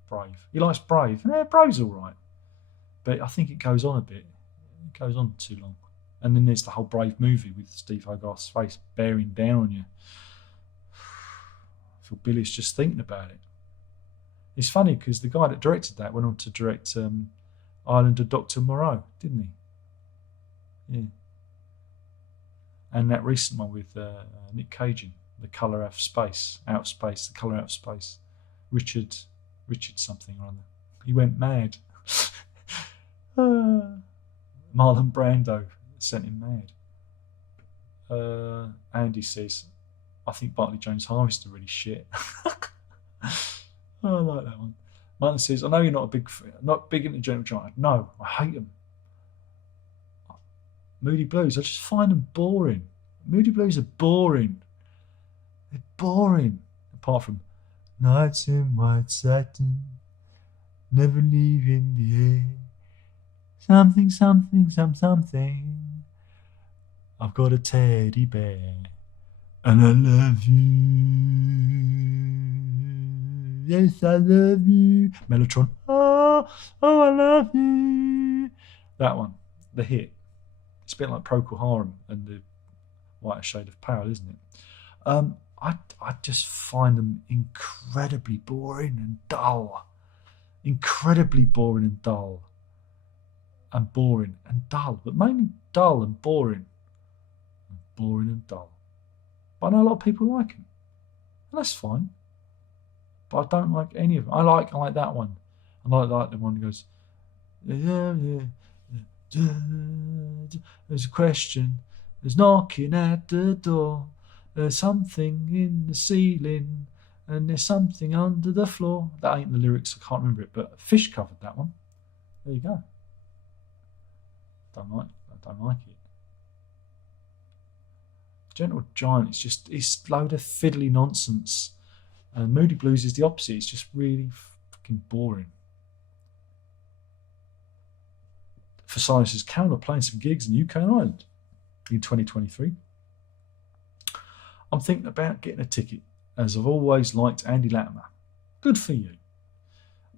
Brave. He likes Brave. Brave's all right. But I think it goes on a bit. It goes on too long. And then there's the whole Brave movie with Steve Hogarth's face bearing down on you. I feel Billy's just thinking about it. It's funny because the guy that directed that went on to direct Island of Dr. Moreau, didn't he? Yeah. And that recent one with Nick Cage, The Colour Out of Space, The Colour Out of Space. Richard something or other. He went mad. Marlon Brando sent him mad. Andy says, I think Bartley Jones Harvester really shit. I like that one. Martin says, I know you're not big into Gentle Giant. No, I hate them. Moody Blues, I just find them boring. Moody Blues are boring. They're boring. Apart from nights in white satin, never leaving the air. Something, something, something. I've got a teddy bear, and I love you. Yes, I love you. Mellotron. Oh, I love you. That one, the hit. It's a bit like Procol Harum and the Whiter Shade of Pale, isn't it? I just find them incredibly boring and dull. Incredibly boring and dull. And boring and dull, but mainly dull and boring. Boring and dull. But I know a lot of people like them. And that's fine. But I don't like any of them. I like that one. I like the one that goes, there's a question, there's knocking at the door, there's something in the ceiling, and there's something under the floor. That ain't the lyrics, I can't remember it, but Fish covered that one. There you go. I don't like it. Gentle Giant is just, it's a load of fiddly nonsense. And Moody Blues is the opposite. It's just really fucking boring. For Silas's Carol are playing some gigs in the UK and Ireland in 2023. I'm thinking about getting a ticket, as I've always liked Andy Latimer. Good for you.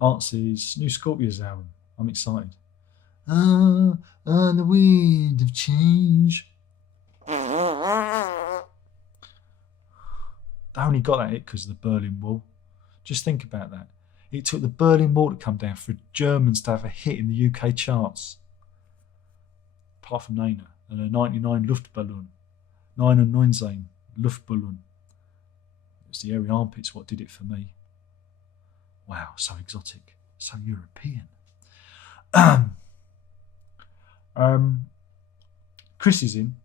Art says, new Scorpions album. I'm excited. On the wind of change. They only got that hit because of the Berlin Wall. Just think about that. It took the Berlin Wall to come down for Germans to have a hit in the UK charts. Apart from Nena and a 99 Luftballon. 99 Luftballon. It was the airy armpits what did it for me. Wow, so exotic. So European. Chris is in.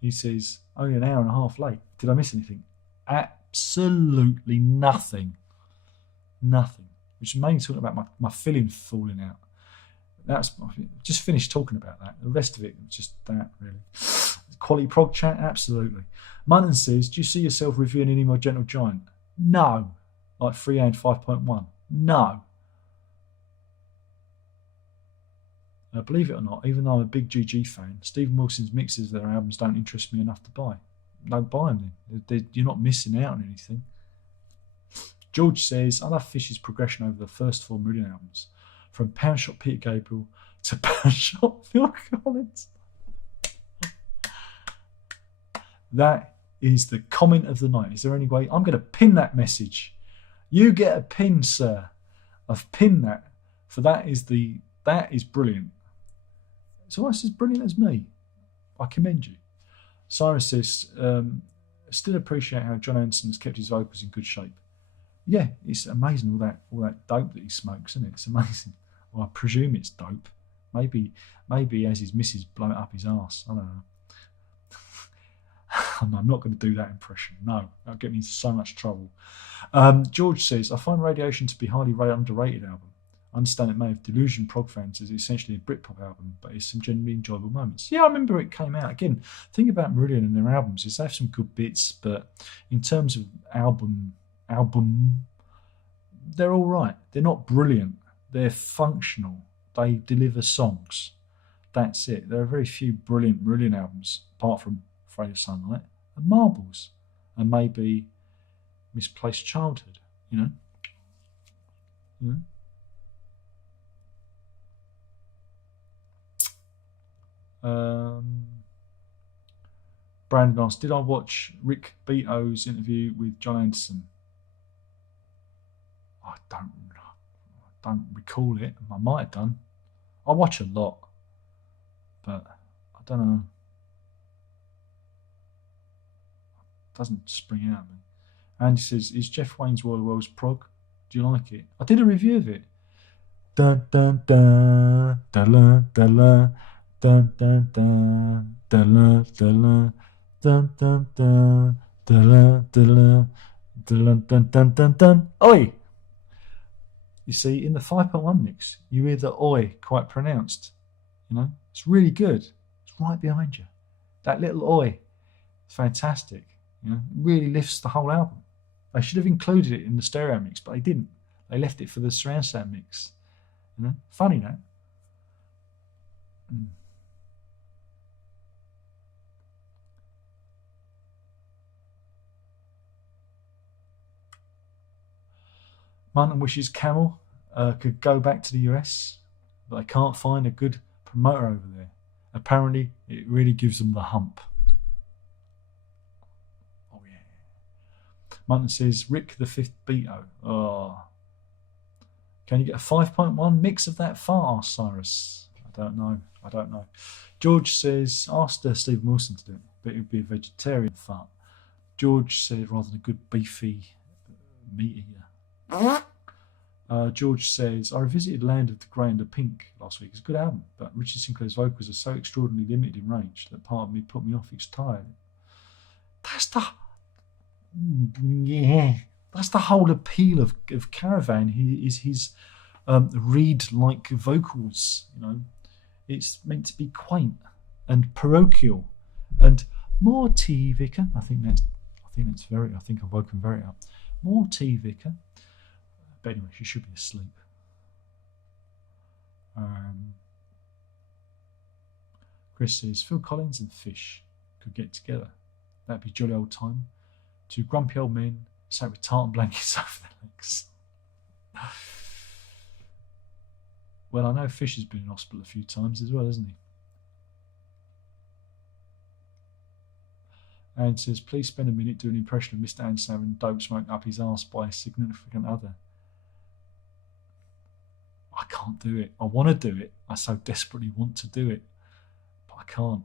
He says, only an hour and a half late. Did I miss anything? Absolutely nothing. Nothing. Which is mainly talking about my filling falling out. That's just finished talking about that. The rest of it, just that, really. Quality prog chat? Absolutely. Munton says, do you see yourself reviewing any more Gentle Giant? No. Like Freehand 5.1? No. Believe it or not, even though I'm a big GG fan, Stephen Wilson's mixes of their albums don't interest me enough to buy. Don't buy them then. You're not missing out on anything. George says, I love Fish's progression over the first 4 Million albums. From Pound Shop Peter Gabriel to Pound Shop Phil Collins. That is the comment of the night. Is there any way? I'm going to pin that message. You get a pin, sir. I've pinned that. For that is brilliant. So almost as brilliant as me. I commend you. Cyrus says, still appreciate how John Anderson has kept his vocals in good shape. Yeah, it's amazing all that dope that he smokes, isn't it? It's amazing. Well, I presume it's dope. Maybe as his missus blow it up his arse. I don't know. I'm not going to do that impression. No, that'll get me into so much trouble. George says, I find Radiation to be highly underrated album. I understand it may have delusion prog fans as essentially a Britpop album, but it's some genuinely enjoyable moments. Yeah, I remember it came out. Again, the thing about Marillion and their albums is they have some good bits, but in terms of album, they're all right. They're not brilliant. They're functional. They deliver songs. That's it. There are very few brilliant Marillion albums, apart from Afraid of Sunlight and Marbles, and maybe Misplaced Childhood, you know? Brandon asked, did I watch Rick Beato's interview with John Anderson? I don't recall it. I might have done. I watch a lot, but I don't know. It doesn't spring out at me. Andy says, is Jeff Wayne's Royal Worlds prog? Do you like it? I did a review of it. Dun dun dun dun dun dun dun dun dun dun dun dun dun dun dun dun dun dun dun. Oi! You see, in the 5.1 mix, you hear the oi quite pronounced. You know, it's really good. It's right behind you. That little oi. It's fantastic. You know, it really lifts the whole album. They should have included it in the stereo mix, but they didn't. They left it for the surround sound mix. You know, funny that. Mountain wishes Camel could go back to the US, but they can't find a good promoter over there. Apparently, it really gives them the hump. Oh yeah. Mountain says Rick the Fifth Beato. Oh. Can you get a 5.1 mix of that fart, Cyrus? I don't know. George says, ask Steve Wilson to do it, but it would be a vegetarian fart. George said, rather than a good beefy meat eater. George says, I revisited Land of the Grey and the Pink last week. It's a good album, but Richard Sinclair's vocals are so extraordinarily limited in range that part of me put me off each time. That's the whole appeal of Caravan. Is his reed-like vocals. You know, it's meant to be quaint and parochial and more tea, Vicar. I think I've woken very up. More tea, Vicar. But anyway, she should be asleep. Chris says Phil Collins and Fish could get together. That'd be jolly old time. Two grumpy old men sat with tartan blankets over their legs. Well, I know Fish has been in hospital a few times as well, hasn't he? And says, please spend a minute doing an impression of Mr. Anderson having dope smoked up his arse by a significant other. I can't do it. I want to do it. I so desperately want to do it, but I can't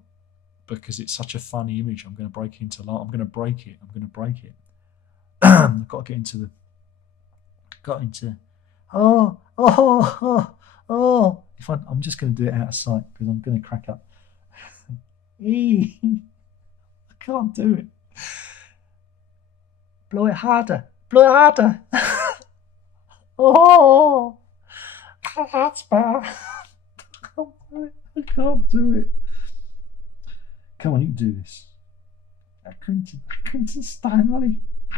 because it's such a funny image. I'm going to break it. I've got to get into I'm just going to do it out of sight because I'm going to crack up. I can't do it. Blow it harder. Oh, that's bad. I can't do it. Come on, you can do this. Clinton Stanley. I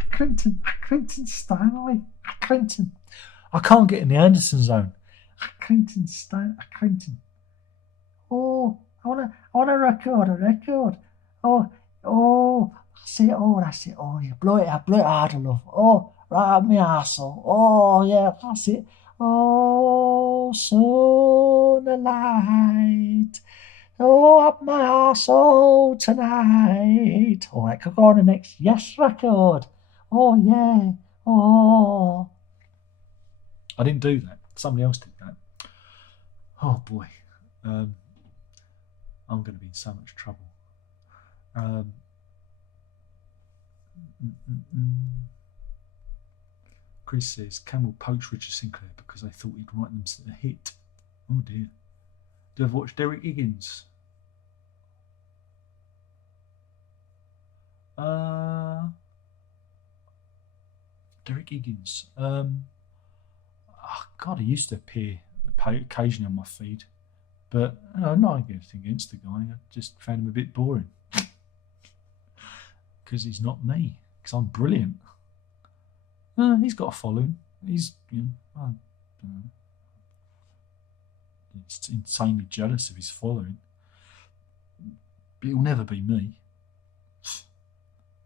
can't get in the Anderson zone. Clinton. Oh, I wanna record a record. Oh, that's it. Oh, yeah, blow it harder, love. Oh, right up my arsehole. Oh, yeah, that's it. Oh, sun the light. Oh, up my arsehole tonight. Oh, that could go on the next Yes record. Oh, yeah. Oh. I didn't do that. Somebody else did that. Oh, boy. I'm going to be in so much trouble. Chris says Camel poached Richard Sinclair because they thought he'd write them a hit. Oh dear. Do you ever watch Derek Higgins? Derek Higgins. Oh God, he used to appear occasionally on my feed, but not anything against the guy. I just found him a bit boring because he's not me. Because I'm brilliant. He's got a following. He's, I don't know. It's insanely jealous of his following. But he'll never be me.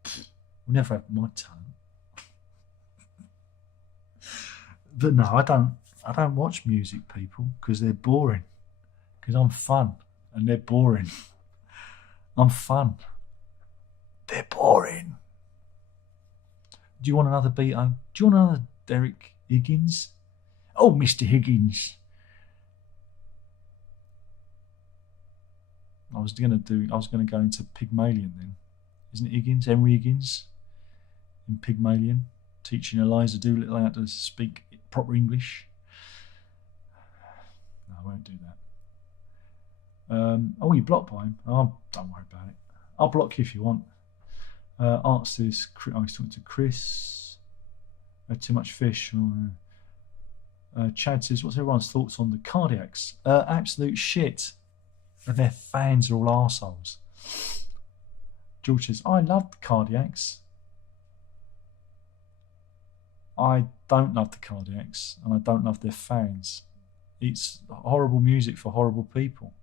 He'll never have my talent. But no, I don't watch music people because they're boring. Because I'm fun and they're boring. I'm fun. They're boring. Do you want another Beato? Do you want another Derek Higgins? Oh, Mr. Higgins. I was going to go into Pygmalion then. Isn't it Higgins? Henry Higgins in Pygmalion, teaching Eliza Doolittle how to speak proper English. No, I won't do that. You blocked by him. Oh, don't worry about it. I'll block you if you want. Art says, I was talking to Chris. Too much fish. Chad says, what's everyone's thoughts on the Cardiacs? Absolute shit. And their fans are all arseholes. George says, I love the Cardiacs. I don't love the Cardiacs, and I don't love their fans. It's horrible music for horrible people.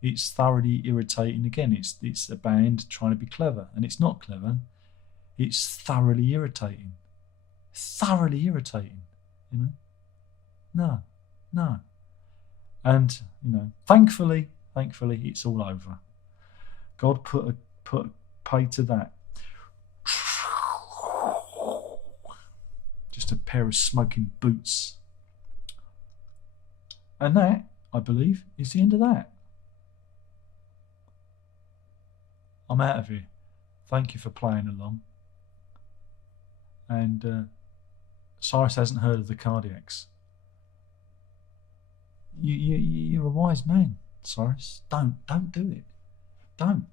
It's thoroughly irritating. Again, it's a band trying to be clever, and it's not clever. It's thoroughly irritating. Thoroughly irritating, you know? No. And, thankfully, it's all over. God put a pay to that. Just a pair of smoking boots. And that, I believe, is the end of that. I'm out of here. Thank you for playing along. And Cyrus hasn't heard of the Cardiacs. You're a wise man, Cyrus. Don't do it. Don't.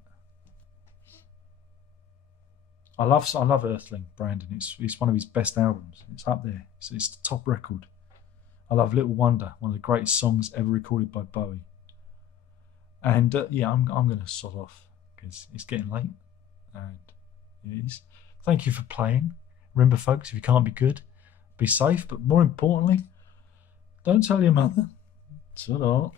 I love Earthling, Brandon. It's one of his best albums. It's up there. It's the top record. I love Little Wonder, one of the greatest songs ever recorded by Bowie. And I'm going to sod off because it's getting late, and it is. Thank you for playing. Remember, folks, if you can't be good, be safe. But more importantly, don't tell your mother. Ta-da.